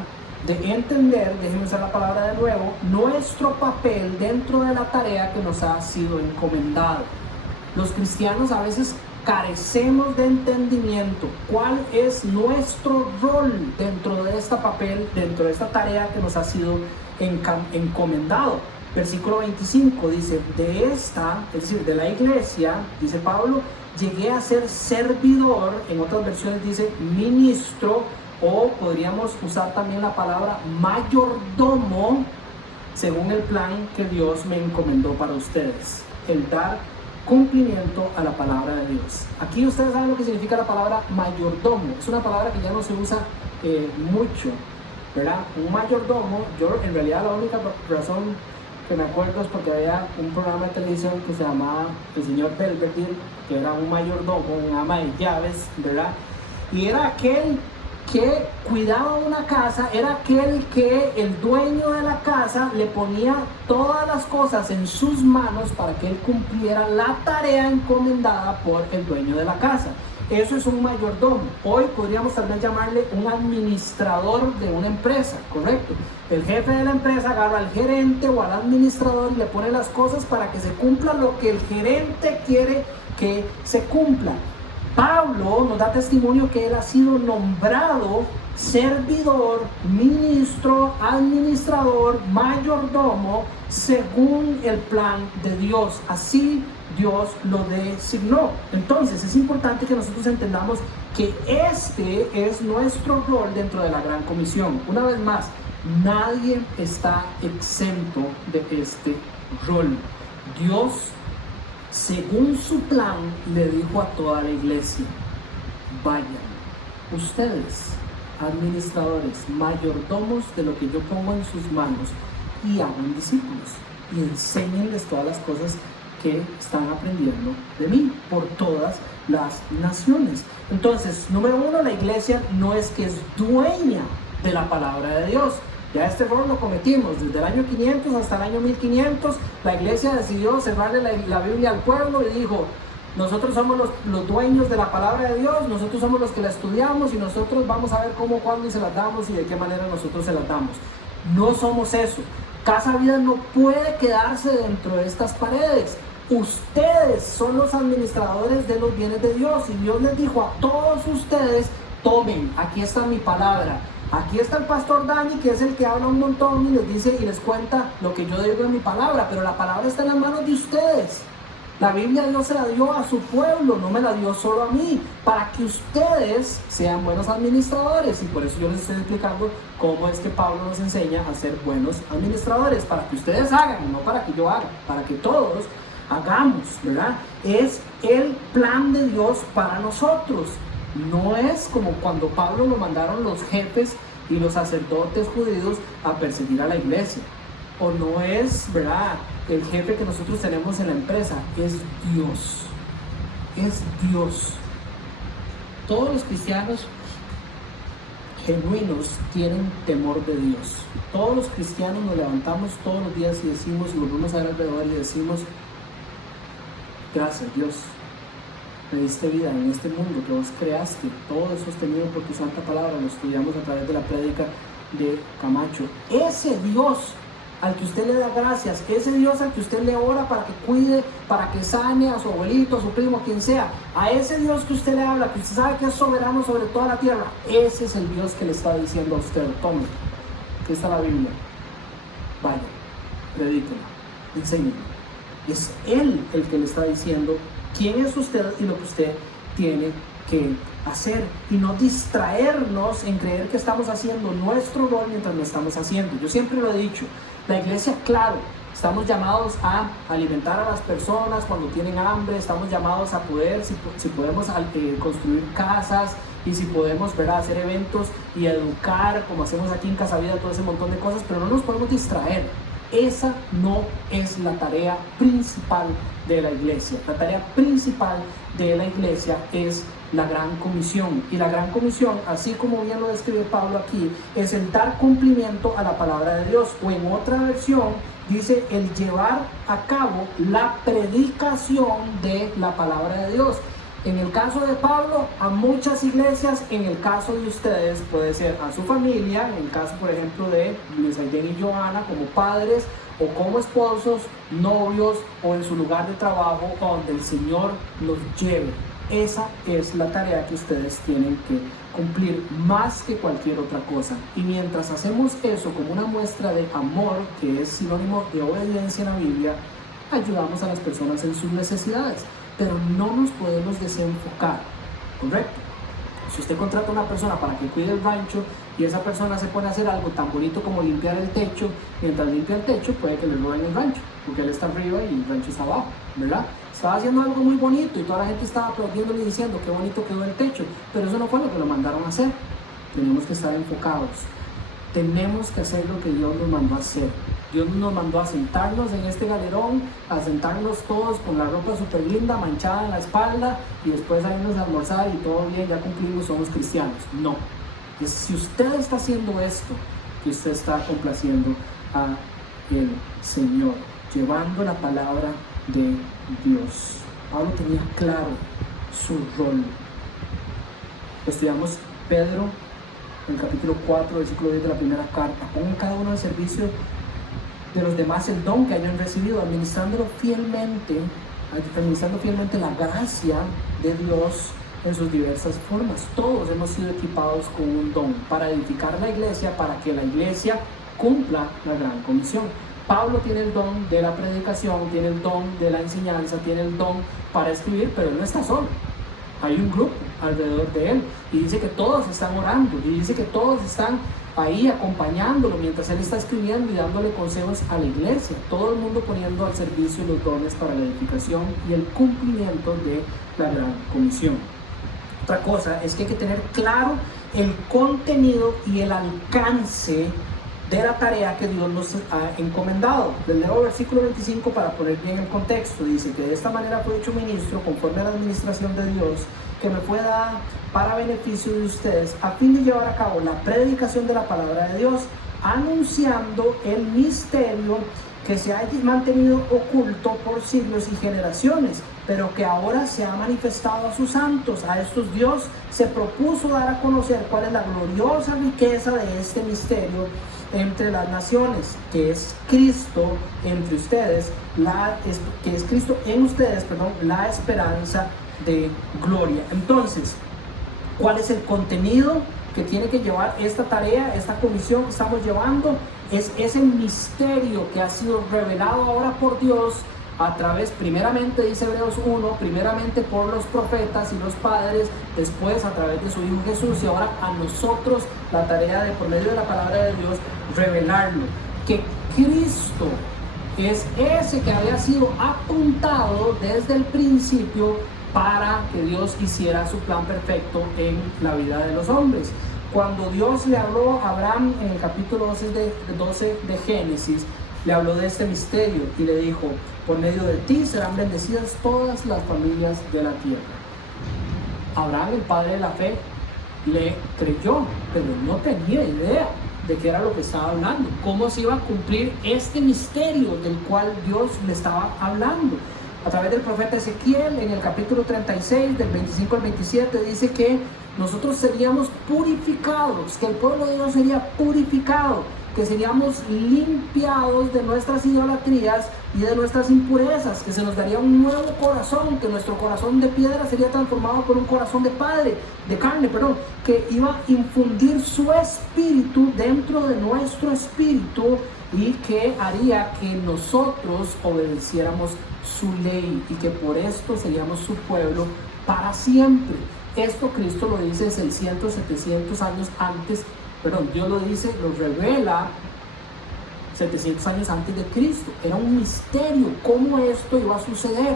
de entender, déjenme usar la palabra de nuevo, nuestro papel dentro de la tarea que nos ha sido encomendado. Los cristianos a veces carecemos de entendimiento. ¿Cuál es nuestro rol dentro de este papel, dentro de esta tarea que nos ha sido encomendado? Versículo 25 dice, es decir, de la iglesia, dice Pablo, llegué a ser servidor, en otras versiones dice ministro, o podríamos usar también la palabra mayordomo, según el plan que Dios me encomendó para ustedes, el dar cumplimiento a la palabra de Dios. Aquí ustedes saben lo que significa la palabra mayordomo. Es una palabra que ya no se usa mucho, ¿verdad? Un mayordomo, yo en realidad la única razón que me acuerdo es porque había un programa de televisión que se llamaba El Señor Belvedere, que era un mayordomo, un ama de llaves, ¿verdad? Y era aquel que cuidaba una casa, era aquel que el dueño de la casa le ponía todas las cosas en sus manos para que él cumpliera la tarea encomendada por el dueño de la casa. Eso es un mayordomo. Hoy podríamos tal vez llamarle un administrador de una empresa, ¿correcto? El jefe de la empresa agarra al gerente o al administrador y le pone las cosas para que se cumpla lo que el gerente quiere que se cumpla. Pablo nos da testimonio que él ha sido nombrado servidor, ministro, administrador, mayordomo, según el plan de Dios. Así Dios lo designó. Entonces es importante que nosotros entendamos que este es nuestro rol dentro de la gran comisión. Una vez más, nadie está exento de este rol. Dios, según su plan, le dijo a toda la iglesia: vayan, ustedes, administradores, mayordomos de lo que yo pongo en sus manos, y hagan discípulos y enséñenles todas las cosas que están aprendiendo de mí por todas las naciones. Entonces, número uno, la iglesia no es que es dueña de la palabra de Dios. Ya este error lo cometimos. Desde el año 500 hasta el año 1500, la iglesia decidió cerrarle la Biblia al pueblo y dijo: nosotros somos los dueños de la palabra de Dios, nosotros somos los que la estudiamos y nosotros vamos a ver cómo, cuándo se las damos y de qué manera nosotros se las damos. No somos eso. Casa Vida no puede quedarse dentro de estas paredes. Ustedes son los administradores de los bienes de Dios y Dios les dijo a todos ustedes: tomen, aquí está mi palabra. Aquí está el pastor Dani, que es el que habla un montón y les dice y les cuenta lo que yo digo en mi palabra, pero la palabra está en las manos de ustedes. La Biblia Dios se la dio a su pueblo, no me la dio solo a mí, para que ustedes sean buenos administradores. Y por eso yo les estoy explicando cómo es que Pablo nos enseña a ser buenos administradores, para que ustedes hagan, no para que yo haga, para que todos hagamos, ¿verdad? Es el plan de Dios para nosotros. No es como cuando Pablo lo mandaron los jefes y los sacerdotes judíos a perseguir a la iglesia. O no es, ¿verdad?, el jefe que nosotros tenemos en la empresa. Es Dios. Es Dios. Todos los cristianos genuinos tienen temor de Dios. Todos los cristianos nos levantamos todos los días y decimos, y volvemos a ver alrededor y decimos: gracias Dios, me diste vida en este mundo que vos creaste, todo es sostenido por tu santa palabra. Lo estudiamos a través de la prédica de Camacho. Ese Dios al que usted le da gracias, ese Dios al que usted le ora para que cuide, para que sane a su abuelito, a su primo, a quien sea, a ese Dios que usted le habla, que usted sabe que es soberano sobre toda la tierra, ese es el Dios que le está diciendo a usted: tome, aquí está la Biblia, vaya, predíquela, enséñela. Es Él el que le está diciendo quién es usted y lo que usted tiene que hacer, y no distraernos en creer que estamos haciendo nuestro rol mientras lo estamos haciendo. Yo siempre lo he dicho, la iglesia, claro, estamos llamados a alimentar a las personas cuando tienen hambre, estamos llamados a poder, si podemos construir casas, y si podemos, ¿verdad?, hacer eventos y educar, como hacemos aquí en Casa Vida, todo ese montón de cosas, pero no nos podemos distraer. Esa no es la tarea principal de la iglesia. La tarea principal de la iglesia es la gran comisión. Y la gran comisión, así como bien lo describe Pablo aquí, es el dar cumplimiento a la palabra de Dios. O en otra versión dice el llevar a cabo la predicación de la palabra de Dios. En el caso de Pablo, a muchas iglesias. En el caso de ustedes, puede ser a su familia. En el caso, por ejemplo, de Luis Aiden y Johanna, como padres o como esposos, novios, o en su lugar de trabajo, donde el Señor los lleve. Esa es la tarea que ustedes tienen que cumplir más que cualquier otra cosa. Y mientras hacemos eso como una muestra de amor, que es sinónimo de obediencia en la Biblia, ayudamos a las personas en sus necesidades. Pero no nos podemos desenfocar, ¿correcto? Si usted contrata a una persona para que cuide el rancho y esa persona se pone a hacer algo tan bonito como limpiar el techo, mientras limpia el techo puede que le roben el rancho, porque él está arriba y el rancho está abajo, ¿verdad? Estaba haciendo algo muy bonito y toda la gente estaba aplaudiéndole y diciendo qué bonito quedó el techo, pero eso no fue lo que lo mandaron a hacer. Tenemos que estar enfocados. tenemos que hacer lo que Dios nos mandó a hacer. Dios nos mandó a sentarnos en este galerón, a sentarnos todos con la ropa súper linda, manchada en la espalda, y después a irnos a almorzar y todo bien, ya cumplimos, somos cristianos. No. Si usted está haciendo esto, que usted está complaciendo a el Señor, llevando la palabra de Dios. Pablo tenía claro su rol. Estudiamos Pedro en el capítulo 4, versículo 10 de la primera carta. Pongan cada uno al servicio de los demás el don que hayan recibido, administrando fielmente la gracia de Dios en sus diversas formas. Todos hemos sido equipados con un don para edificar la iglesia, para que la iglesia cumpla la gran comisión. Pablo tiene el don de la predicación, tiene el don de la enseñanza, tiene el don para escribir, pero él no está solo. Hay un grupo alrededor de él y dice que todos están orando y dice que todos están ahí acompañándolo mientras él está escribiendo y dándole consejos a la iglesia. Todo el mundo poniendo al servicio los dones para la edificación y el cumplimiento de la gran comisión. Otra cosa es que hay que tener claro el contenido y el alcance de la tarea que Dios nos ha encomendado. Les leo el versículo 25 para poner bien el contexto. Dice que de esta manera fue hecho ministro conforme a la administración de Dios que me fue dada para beneficio de ustedes, a fin de llevar a cabo la predicación de la palabra de Dios, anunciando el misterio que se ha mantenido oculto por siglos y generaciones, pero que ahora se ha manifestado a sus santos. A estos Dios se propuso dar a conocer cuál es la gloriosa riqueza de este misterio entre las naciones, que es Cristo entre ustedes, que es Cristo en ustedes, la esperanza de gloria. Entonces, ¿cuál es el contenido que tiene que llevar esta tarea, esta comisión que estamos llevando? Es ese misterio que ha sido revelado ahora por Dios a través, primeramente, dice Hebreos 1, primeramente por los profetas y los padres, después a través de su Hijo Jesús, y ahora a nosotros la tarea de, por medio de la palabra de Dios, revelarlo. Que Cristo es ese que había sido apuntado desde el principio para que Dios hiciera su plan perfecto en la vida de los hombres. Cuando Dios le habló a Abraham en el capítulo 12 de Génesis, le habló de este misterio y le dijo: por medio de ti serán bendecidas todas las familias de la tierra. Abraham, el padre de la fe, le creyó, pero no tenía idea de qué era lo que estaba hablando, cómo se iba a cumplir este misterio del cual Dios le estaba hablando. A través del profeta Ezequiel, en el capítulo 36, del 25 al 27, dice que nosotros seríamos purificados, que el pueblo de Dios sería purificado, que seríamos limpiados de nuestras idolatrías y de nuestras impurezas, que se nos daría un nuevo corazón, que nuestro corazón de piedra sería transformado por un corazón de carne, que iba a infundir su espíritu dentro de nuestro espíritu y que haría que nosotros obedeciéramos su ley y que por esto seríamos su pueblo para siempre. Esto Cristo lo dice 600, 700 años antes, Dios lo dice, lo revela 700 años antes de Cristo. Era un misterio cómo esto iba a suceder.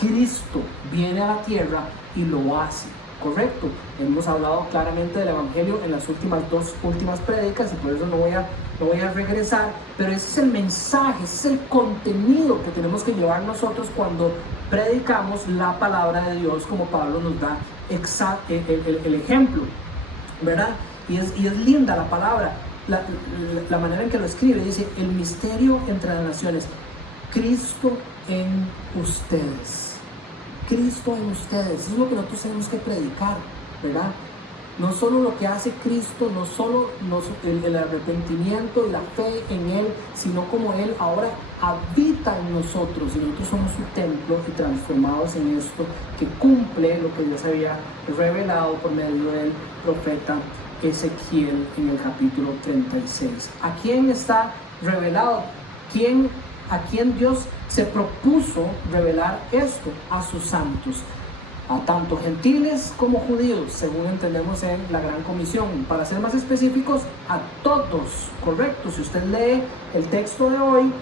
Cristo viene a la tierra y lo hace, ¿correcto? Hemos hablado claramente del Evangelio en las dos últimas prédicas y por eso no voy a regresar, pero ese es el mensaje, ese es el contenido que tenemos que llevar nosotros cuando predicamos la palabra de Dios, como Pablo nos da el ejemplo, ¿verdad? Y es linda la palabra, la manera en que lo escribe. Dice: el misterio entre las naciones, Cristo en ustedes. Cristo en ustedes, eso es lo que nosotros tenemos que predicar, ¿verdad? No solo lo que hace Cristo, no solo el arrepentimiento y la fe en Él, sino como Él ahora habita en nosotros y nosotros somos su templo y transformados en esto que cumple lo que Dios había revelado por medio del profeta Ezequiel en el capítulo 36. ¿A quién está revelado? ¿A quién Dios se propuso revelar esto? A sus santos, a tanto gentiles como judíos, según entendemos en la Gran Comisión. Para ser más específicos, a todos, correcto. Si usted lee el texto de hoy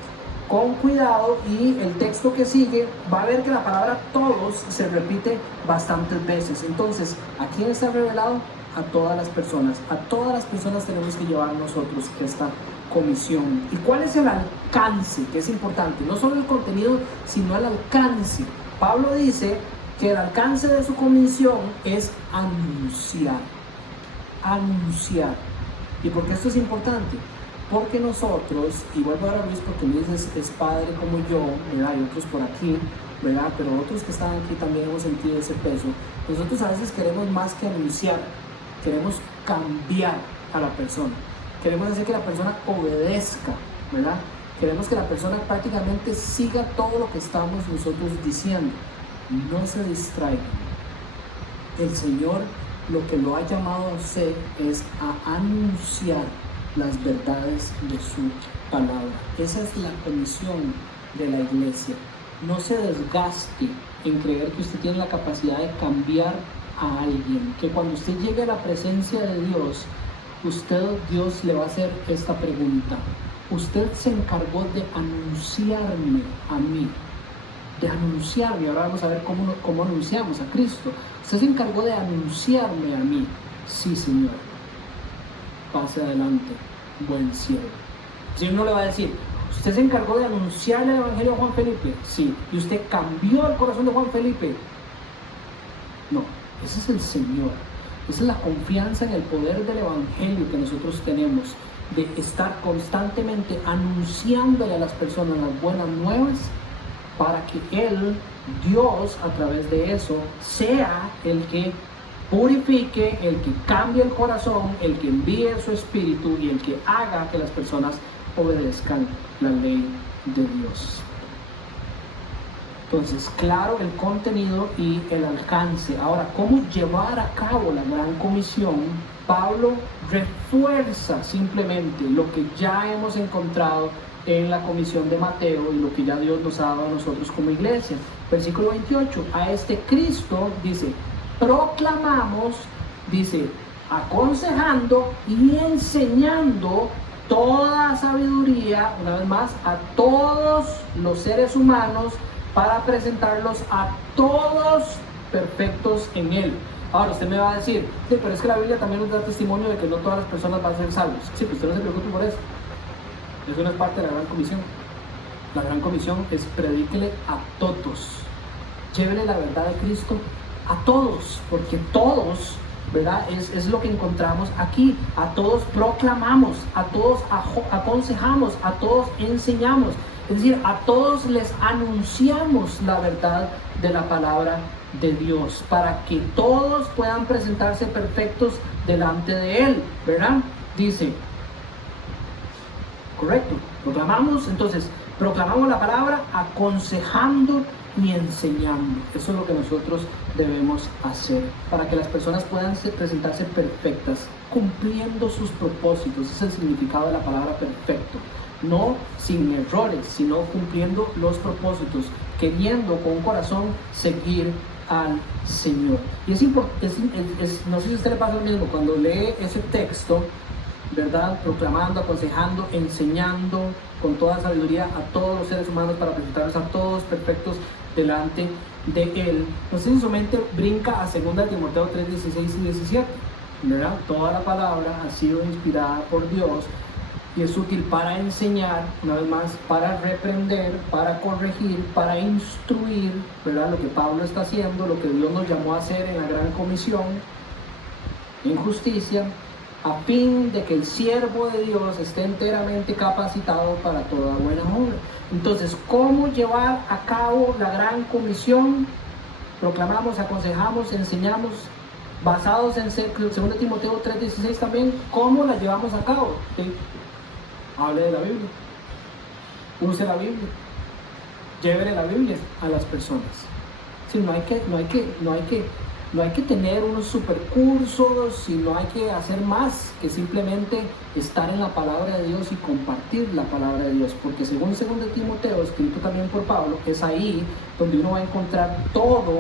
con cuidado y el texto que sigue, va a ver que la palabra todos se repite bastantes veces. Entonces, ¿a quién está revelado? a todas las personas. A todas las personas tenemos que llevar nosotros esta comisión. ¿Y cuál es el alcance? Que es importante, no solo el contenido, sino el alcance. Pablo dice que el alcance de su comisión es anunciar. Anunciar. ¿Y por qué esto es importante? Porque nosotros, y vuelvo a Luis porque Luis es padre como yo, ¿verdad? Y otros por aquí, ¿verdad? Pero otros que están aquí también hemos sentido ese peso. Nosotros a veces queremos más que anunciar, queremos cambiar a la persona. Queremos hacer que la persona obedezca, ¿verdad? Queremos que la persona prácticamente siga todo lo que estamos nosotros diciendo. No se distraigan. El Señor lo que lo ha llamado a hacer es a anunciar las verdades de su palabra. Esa es la comisión de la iglesia. No se desgaste en creer que usted tiene la capacidad de cambiar a alguien, que cuando usted llegue a la presencia de Dios, Dios le va a hacer esta pregunta: usted se encargó de anunciarme a mí, de anunciarme. Ahora vamos a ver cómo anunciamos a Cristo. Usted se encargó de anunciarme a mí. Sí, Señor. Pase adelante, buen siervo. El Señor no le va a decir: usted se encargó de anunciarle el evangelio a Juan Felipe. Sí. ¿Y usted cambió el corazón de Juan Felipe? No, ese es el Señor. Esa es la confianza en el poder del evangelio que nosotros tenemos, de estar constantemente anunciándole a las personas las buenas nuevas, para que Dios, a través de eso, sea el que purifique, el que cambie el corazón, el que envíe su espíritu y el que haga que las personas obedezcan la ley de Dios. Entonces, claro, el contenido y el alcance. Ahora, ¿cómo llevar a cabo la gran comisión? Pablo refuerza simplemente lo que ya hemos encontrado en la comisión de Mateo y lo que ya Dios nos ha dado a nosotros como iglesia. Versículo 28, a este Cristo, dice, proclamamos, dice, aconsejando y enseñando toda sabiduría, una vez más, a todos los seres humanos, para presentarlos a todos perfectos en Él. Ahora usted me va a decir: sí, pero es que la Biblia también nos da testimonio de que no todas las personas van a ser salvos. Sí, pues usted no se preocupe por eso. Eso no es parte de la gran comisión. La gran comisión es predíquele a todos. Llévele la verdad de Cristo a todos, porque todos, ¿verdad? Es lo que encontramos aquí. A todos proclamamos, a todos aconsejamos, a todos enseñamos. Es decir, a todos les anunciamos la verdad de la palabra de Dios, para que todos puedan presentarse perfectos delante de Él, ¿verdad? Dice, correcto, proclamamos, entonces, proclamamos la palabra aconsejando y enseñando. Eso es lo que nosotros debemos hacer, para que las personas puedan presentarse perfectas, cumpliendo sus propósitos. Ese es el significado de la palabra perfecto. No sin errores, sino cumpliendo los propósitos, queriendo con un corazón seguir al Señor. Y es importante, no sé si a usted le pasa lo mismo cuando lee ese texto, ¿verdad? Proclamando, aconsejando, enseñando con toda sabiduría a todos los seres humanos, para presentarlos a todos perfectos delante de Él. No sé si su mente brinca a 2 Timoteo 3, 16 y 17, ¿verdad? Toda la palabra ha sido inspirada por Dios y es útil para enseñar, una vez más, para reprender, para corregir, para instruir, ¿verdad? Lo que Pablo está haciendo, lo que Dios nos llamó a hacer en la gran comisión, en justicia, a fin de que el siervo de Dios esté enteramente capacitado para toda buena obra. Entonces, ¿cómo llevar a cabo la gran comisión? Proclamamos, aconsejamos, enseñamos, basados en 2 Timoteo 3:16 también. ¿Cómo la llevamos a cabo? ¿Sí? Hable de la Biblia, use la Biblia, llévele la Biblia a las personas. Sí, no hay que tener unos supercursos, y no hay que hacer más que simplemente estar en la palabra de Dios y compartir la palabra de Dios, porque según 2 Timoteo, escrito también por Pablo, es ahí donde uno va a encontrar todo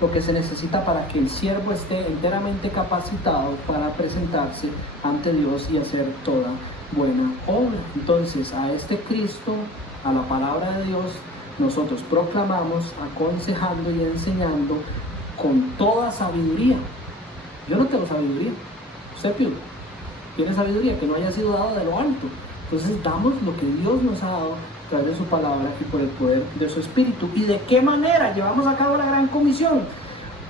lo que se necesita para que el siervo esté enteramente capacitado para presentarse ante Dios y hacer toda buena obra. Entonces, a este Cristo, a la palabra de Dios, nosotros proclamamos, aconsejando y enseñando con toda sabiduría. Yo no tengo sabiduría, Sepio, tiene sabiduría que no haya sido dado de lo alto. Entonces damos lo que Dios nos ha dado a través de su palabra y por el poder de su Espíritu. ¿Y de qué manera llevamos a cabo la gran comisión?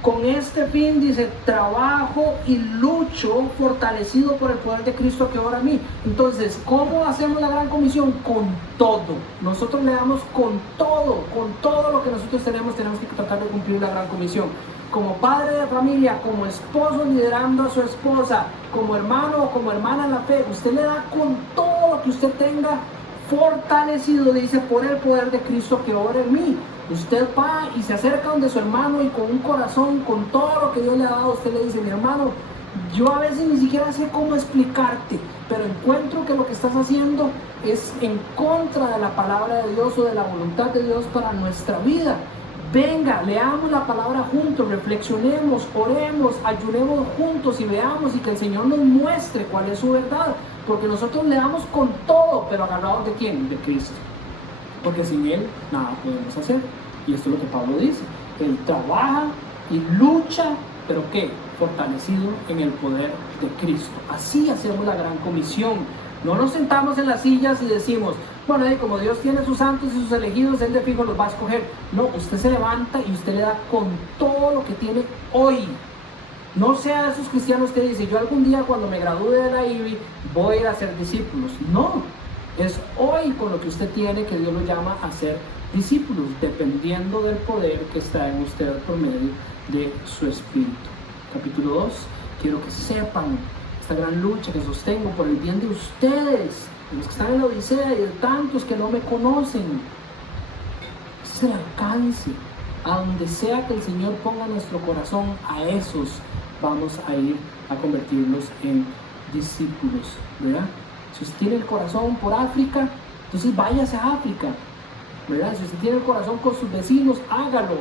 Con este fin, dice, trabajo y lucho fortalecido por el poder de Cristo que obra en mí. Entonces, ¿cómo hacemos la gran comisión? Con todo. Nosotros le damos con todo lo que nosotros tenemos que tratar de cumplir la gran comisión. Como padre de familia, como esposo liderando a su esposa, como hermano o como hermana en la fe, usted le da con todo lo que usted tenga fortalecido, dice, por el poder de Cristo que obra en mí. Usted va y se acerca donde su hermano y con un corazón, con todo lo que Dios le ha dado, usted le dice, mi hermano, yo a veces ni siquiera sé cómo explicarte, pero encuentro que lo que estás haciendo es en contra de la palabra de Dios o de la voluntad de Dios para nuestra vida. Venga, leamos la palabra juntos, reflexionemos, oremos, ayunemos juntos y veamos y que el Señor nos muestre cuál es su verdad. Porque nosotros le damos con todo, pero agarrados ¿de quién? De Cristo. Porque sin Él nada podemos hacer. Y esto es lo que Pablo dice. Él trabaja y lucha, pero ¿qué? Fortalecido en el poder de Cristo. Así hacemos la gran comisión. No nos sentamos en las sillas y decimos, bueno, como Dios tiene sus santos y sus elegidos, Él de fijo los va a escoger. No, usted se levanta y usted le da con todo lo que tiene hoy. No sea de esos cristianos que dicen, yo algún día cuando me gradúe de la IBI voy a ir a ser discípulos. No, es hoy con lo que usted tiene que Dios lo llama a ser discípulos, dependiendo del poder que está en usted por medio de su Espíritu. Capítulo 2, quiero que sepan esta gran lucha que sostengo por el bien de ustedes, de los que están en la Odisea y de tantos que no me conocen. Ese es el alcance. A donde sea que el Señor ponga nuestro corazón, a esos vamos a ir a convertirlos en discípulos, ¿verdad? Si usted tiene el corazón por África, entonces váyase a África, ¿verdad? Si usted tiene el corazón con sus vecinos, hágalo.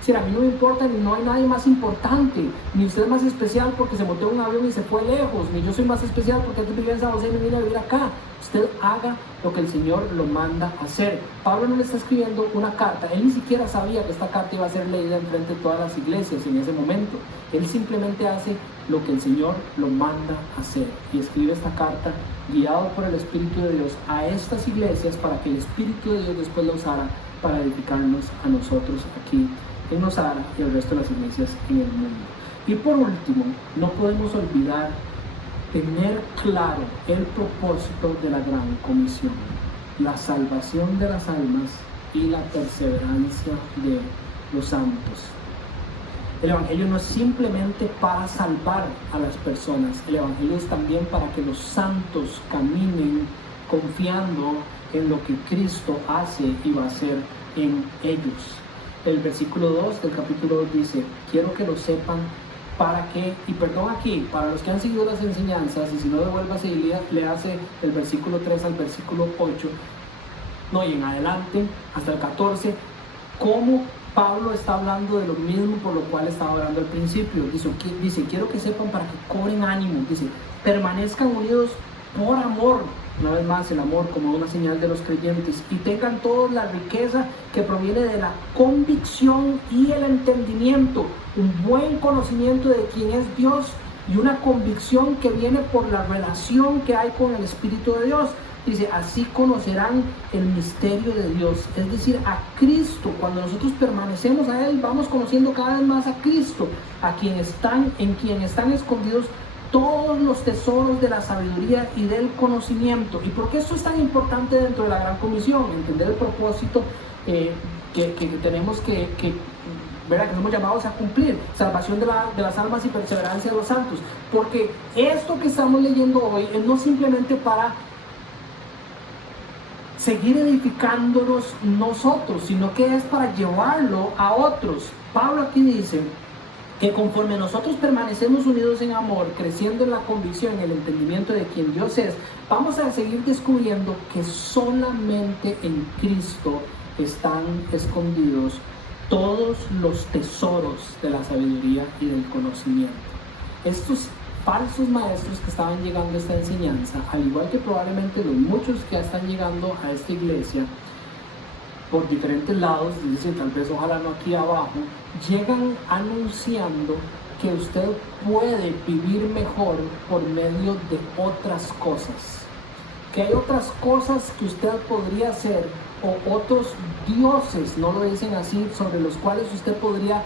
Si a mí no me importa, ni no hay nadie más importante, ni usted es más especial porque se montó en un avión y se fue lejos, ni yo soy más especial porque antes vivía en San José y me vine a vivir acá. Usted haga lo que el Señor lo manda a hacer. Pablo no le está escribiendo una carta, él ni siquiera sabía que esta carta iba a ser leída enfrente de todas las iglesias en ese momento. Él simplemente hace lo que el Señor lo manda a hacer y escribe esta carta guiado por el Espíritu de Dios a estas iglesias para que el Espíritu de Dios después lo usara para edificarnos a nosotros aquí en Osara y el resto de las iglesias en el mundo. Y por último, no podemos olvidar tener claro el propósito de la gran comisión, la salvación de las almas y la perseverancia de los santos. El Evangelio no es simplemente para salvar a las personas, el Evangelio es también para que los santos caminen confiando en lo que Cristo hace y va a hacer en ellos. El versículo 2 del capítulo 2 dice, quiero que lo sepan para que, y perdón aquí, para los que han seguido las enseñanzas, y si no devuélvase y le hace el versículo 3 al versículo 8, no, y en adelante, hasta el 14, cómo Pablo está hablando de lo mismo por lo cual estaba hablando al principio. Dice, quiero que sepan para que cobren ánimo, dice, permanezcan unidos por amor. Una vez más, el amor como una señal de los creyentes, y tengan todos la riqueza que proviene de la convicción y el entendimiento, un buen conocimiento de quién es Dios y una convicción que viene por la relación que hay con el Espíritu de Dios. Dice, así conocerán el misterio de Dios, es decir, a Cristo. Cuando nosotros permanecemos a Él, vamos conociendo cada vez más a Cristo, en quien están escondidos todos los tesoros de la sabiduría y del conocimiento. ¿Y por qué esto es tan importante dentro de la gran comisión? Entender el propósito que tenemos ¿verdad? Que somos llamados a cumplir, salvación de las almas y perseverancia de los santos. Porque esto que estamos leyendo hoy es no simplemente para seguir edificándonos nosotros, sino que es para llevarlo a otros. Pablo aquí dice que conforme nosotros permanecemos unidos en amor, creciendo en la convicción, en el entendimiento de quién Dios es, vamos a seguir descubriendo que solamente en Cristo están escondidos todos los tesoros de la sabiduría y del conocimiento. Estos falsos maestros que estaban llegando a esta enseñanza, al igual que probablemente los muchos que ya están llegando a esta iglesia, por diferentes lados, dicen tal vez ojalá no aquí abajo, llegan anunciando que usted puede vivir mejor por medio de otras cosas. Que hay otras cosas que usted podría hacer, o otros dioses, no lo dicen así, sobre los cuales usted podría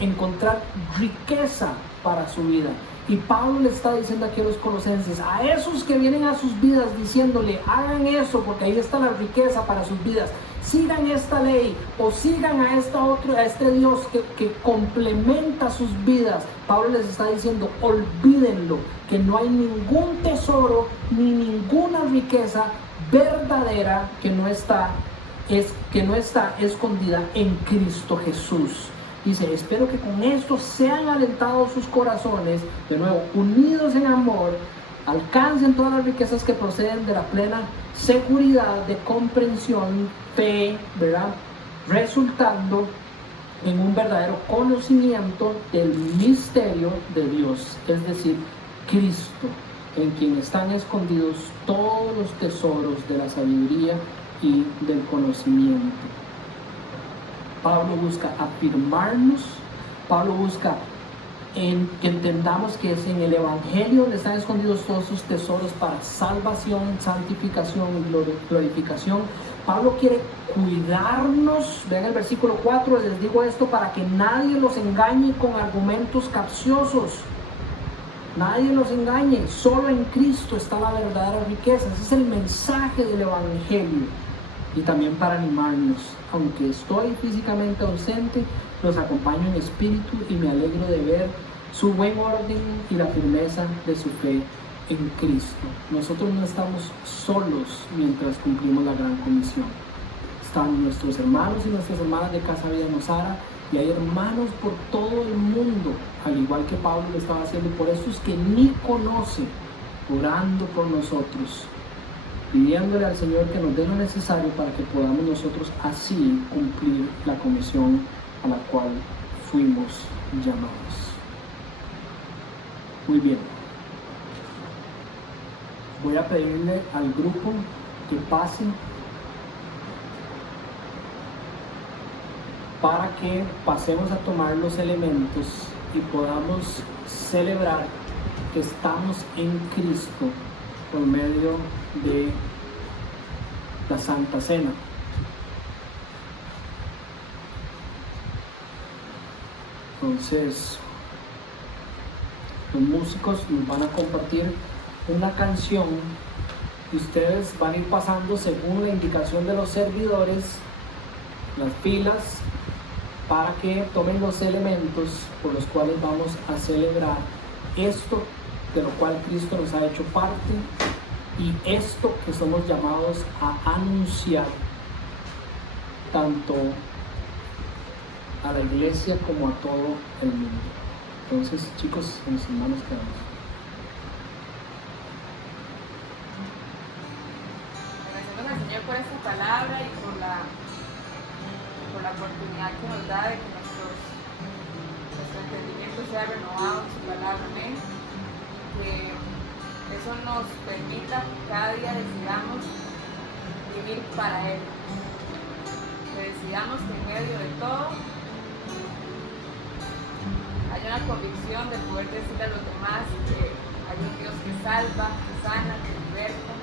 encontrar riqueza para su vida. Y Pablo le está diciendo aquí a los colosenses, a esos que vienen a sus vidas diciéndole, hagan eso porque ahí está la riqueza para sus vidas, sigan esta ley o sigan a este Dios que complementa sus vidas. Pablo les está diciendo, olvídenlo, que no hay ningún tesoro ni ninguna riqueza verdadera que no está escondida en Cristo Jesús. Dice, espero que con esto sean alentados sus corazones, de nuevo, unidos en amor, alcancen todas las riquezas que proceden de la plena seguridad de comprensión, fe, ¿verdad? Resultando en un verdadero conocimiento del misterio de Dios, es decir, Cristo, en quien están escondidos todos los tesoros de la sabiduría y del conocimiento. Pablo busca afirmarnos, Pablo busca que entendamos que es en el Evangelio donde están escondidos todos sus tesoros para salvación, santificación y glorificación. Pablo quiere cuidarnos, vean el versículo 4, les digo esto para que nadie los engañe con argumentos capciosos. Nadie los engañe, solo en Cristo está la verdadera riqueza. Ese es el mensaje del Evangelio. Y también para animarnos, aunque estoy físicamente ausente, los acompaño en espíritu y me alegro de ver su buen orden y la firmeza de su fe en Cristo. Nosotros no estamos solos mientras cumplimos la gran comisión. Están nuestros hermanos y nuestras hermanas de Casa Vida Nosara, y hay hermanos por todo el mundo, al igual que Pablo lo estaba haciendo, por esos que ni conoce, orando por nosotros, pidiéndole al Señor que nos dé lo necesario para que podamos nosotros así cumplir la comisión a la cual fuimos llamados. Muy bien. Voy a pedirle al grupo que pase para que pasemos a tomar los elementos y podamos celebrar que estamos en Cristo por medio de la Santa Cena. Entonces, los músicos nos van a compartir una canción y ustedes van a ir pasando según la indicación de los servidores, las filas, para que tomen los elementos por los cuales vamos a celebrar esto de lo cual Cristo nos ha hecho parte y esto que somos llamados a anunciar tanto a la iglesia como a todo el mundo. Entonces, chicos, en sus manos quedamos. Agradecemos al Señor por esta palabra y por la oportunidad que nos da de que nuestro entendimiento sea renovado en su palabra. Amén. Que eso nos permita que cada día decidamos vivir para Él. Que decidamos que en medio de todo hay una convicción de poder decirle a los demás que hay un Dios que salva, que sana, que liberta,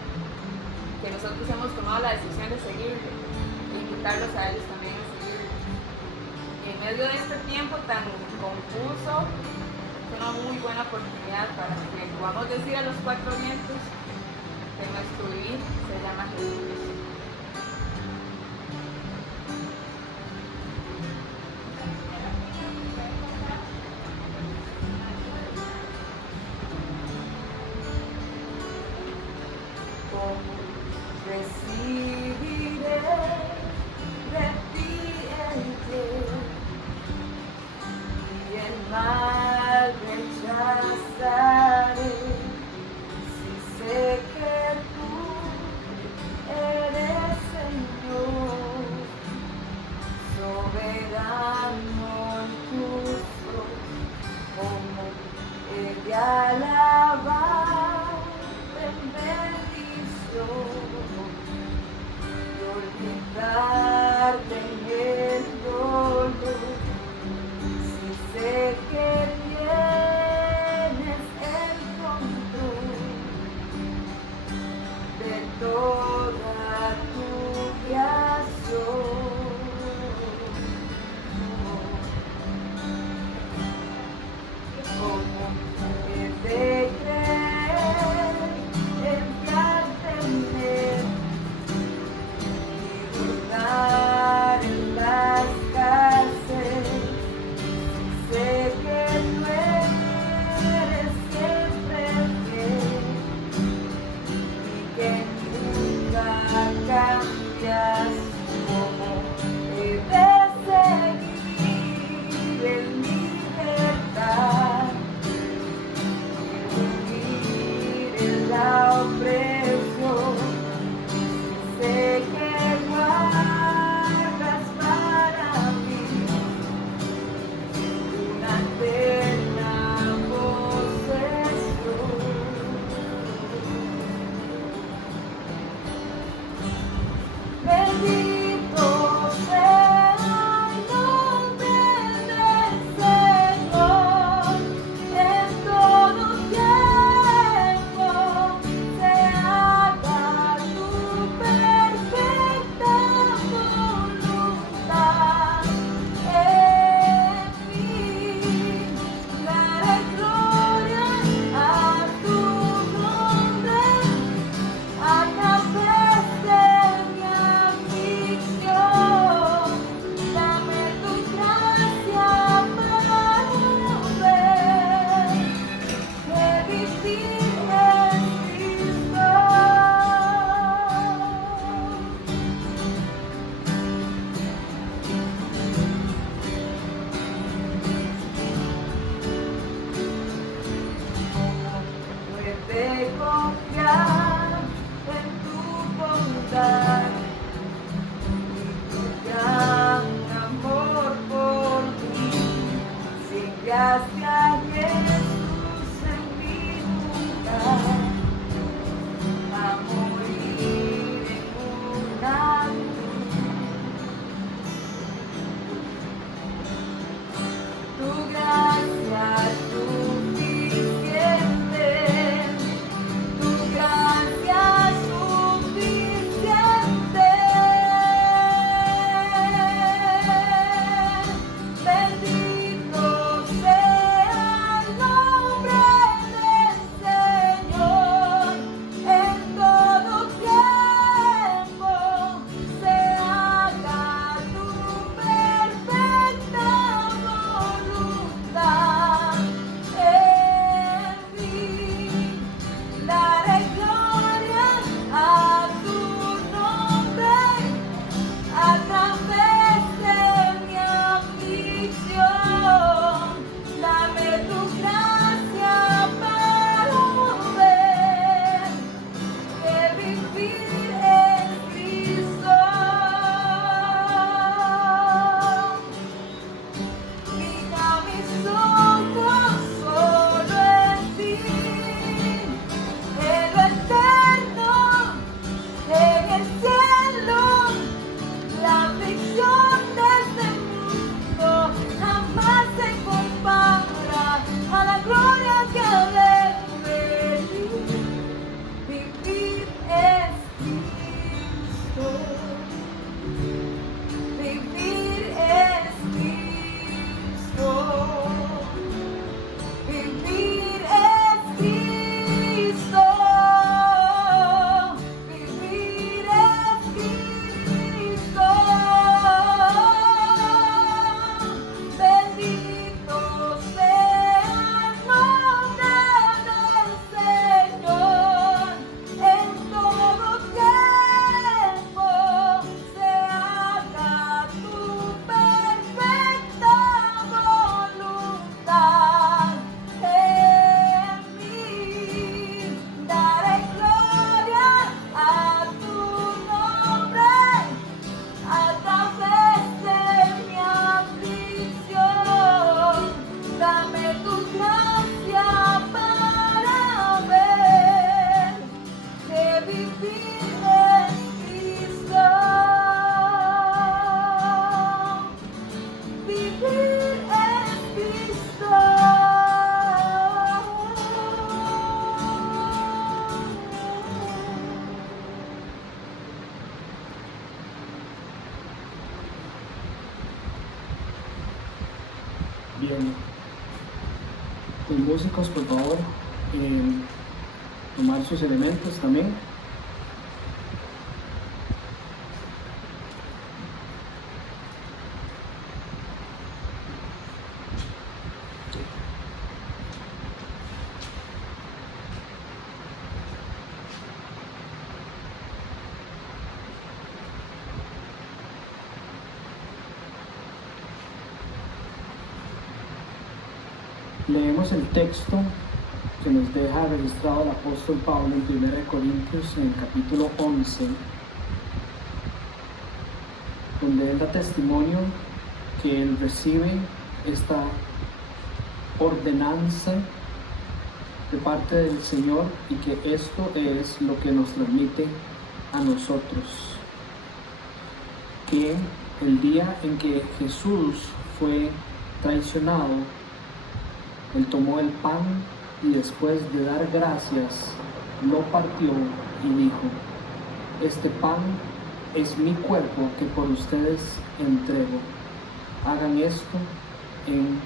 que nosotros hemos tomado la decisión de seguirle e invitarlos a ellos también a seguirle. Y en medio de este tiempo tan confuso, es una muy buena oportunidad para que podamos decir a los cuatro vientos que nuestro vivir se llama Jesús. Recibiré de ti y el mal rechazaré si sé que tú eres Bien. Los músicos, por favor, tomar sus elementos también. Leemos el texto que nos deja registrado el apóstol Pablo en 1 Corintios, en el capítulo 11, donde él da testimonio que él recibe esta ordenanza de parte del Señor y que esto es lo que nos transmite a nosotros, que el día en que Jesús fue traicionado, Él tomó el pan y después de dar gracias, lo partió y dijo: este pan es mi cuerpo que por ustedes entrego. Hagan esto en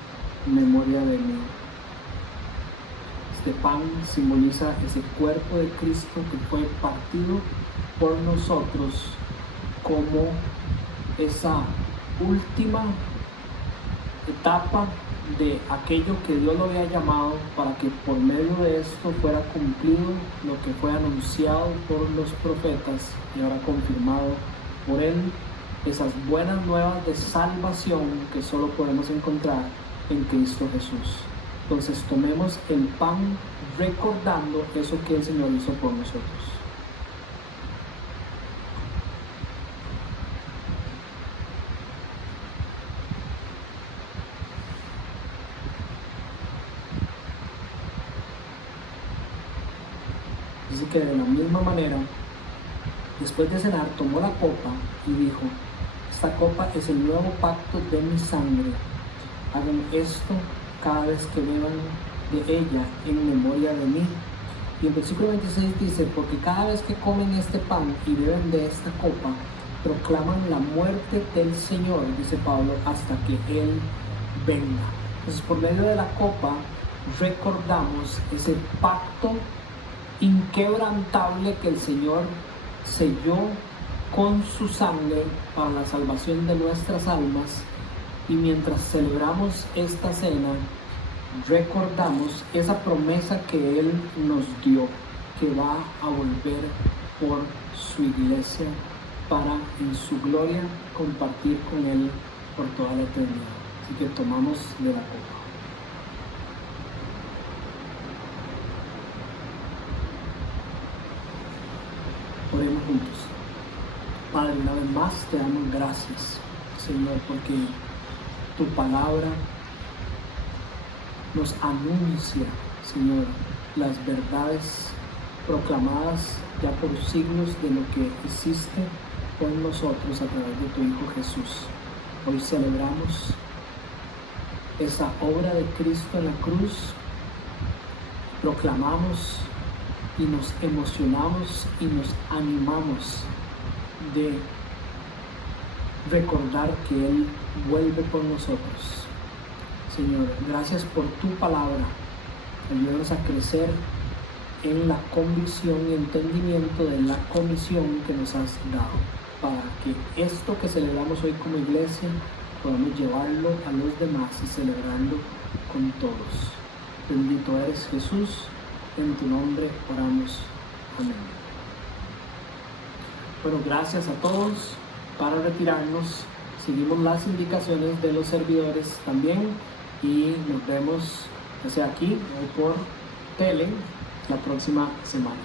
memoria de mí. Este pan simboliza ese cuerpo de Cristo que fue partido por nosotros como esa última etapa de aquello que Dios lo había llamado, para que por medio de esto fuera cumplido lo que fue anunciado por los profetas y ahora confirmado por Él, esas buenas nuevas de salvación que solo podemos encontrar en Cristo Jesús. Entonces tomemos el pan recordando eso que el Señor hizo por nosotros. Así que de la misma manera, después de cenar, tomó la copa y dijo: esta copa es el nuevo pacto de mi sangre. Hagan esto cada vez que beban de ella en memoria de mí. Y el versículo 26 dice: porque cada vez que comen este pan y beben de esta copa, proclaman la muerte del Señor, dice Pablo, hasta que Él venga. Entonces, por medio de la copa recordamos ese pacto inquebrantable que el Señor selló con su sangre para la salvación de nuestras almas, y mientras celebramos esta cena recordamos esa promesa que Él nos dio, que va a volver por su iglesia para en su gloria compartir con Él por toda la eternidad. Así que tomamos de la copa. Oremos juntos. Padre, una vez más te damos gracias, Señor, porque tu palabra nos anuncia, Señor, las verdades proclamadas ya por siglos de lo que hiciste por nosotros a través de tu Hijo Jesús. Hoy celebramos esa obra de Cristo en la cruz, proclamamos y nos emocionamos y nos animamos de recordar que Él vuelve por nosotros. Señor, gracias por tu palabra. Ayúdanos a crecer en la convicción y entendimiento de la comisión que nos has dado, para que esto que celebramos hoy como iglesia podamos llevarlo a los demás y celebrarlo con todos. Bendito eres, Jesús. En tu nombre oramos. Amén. Bueno, gracias a todos. Para retirarnos, seguimos las indicaciones de los servidores también y nos vemos, ya sea aquí o por tele, la próxima semana.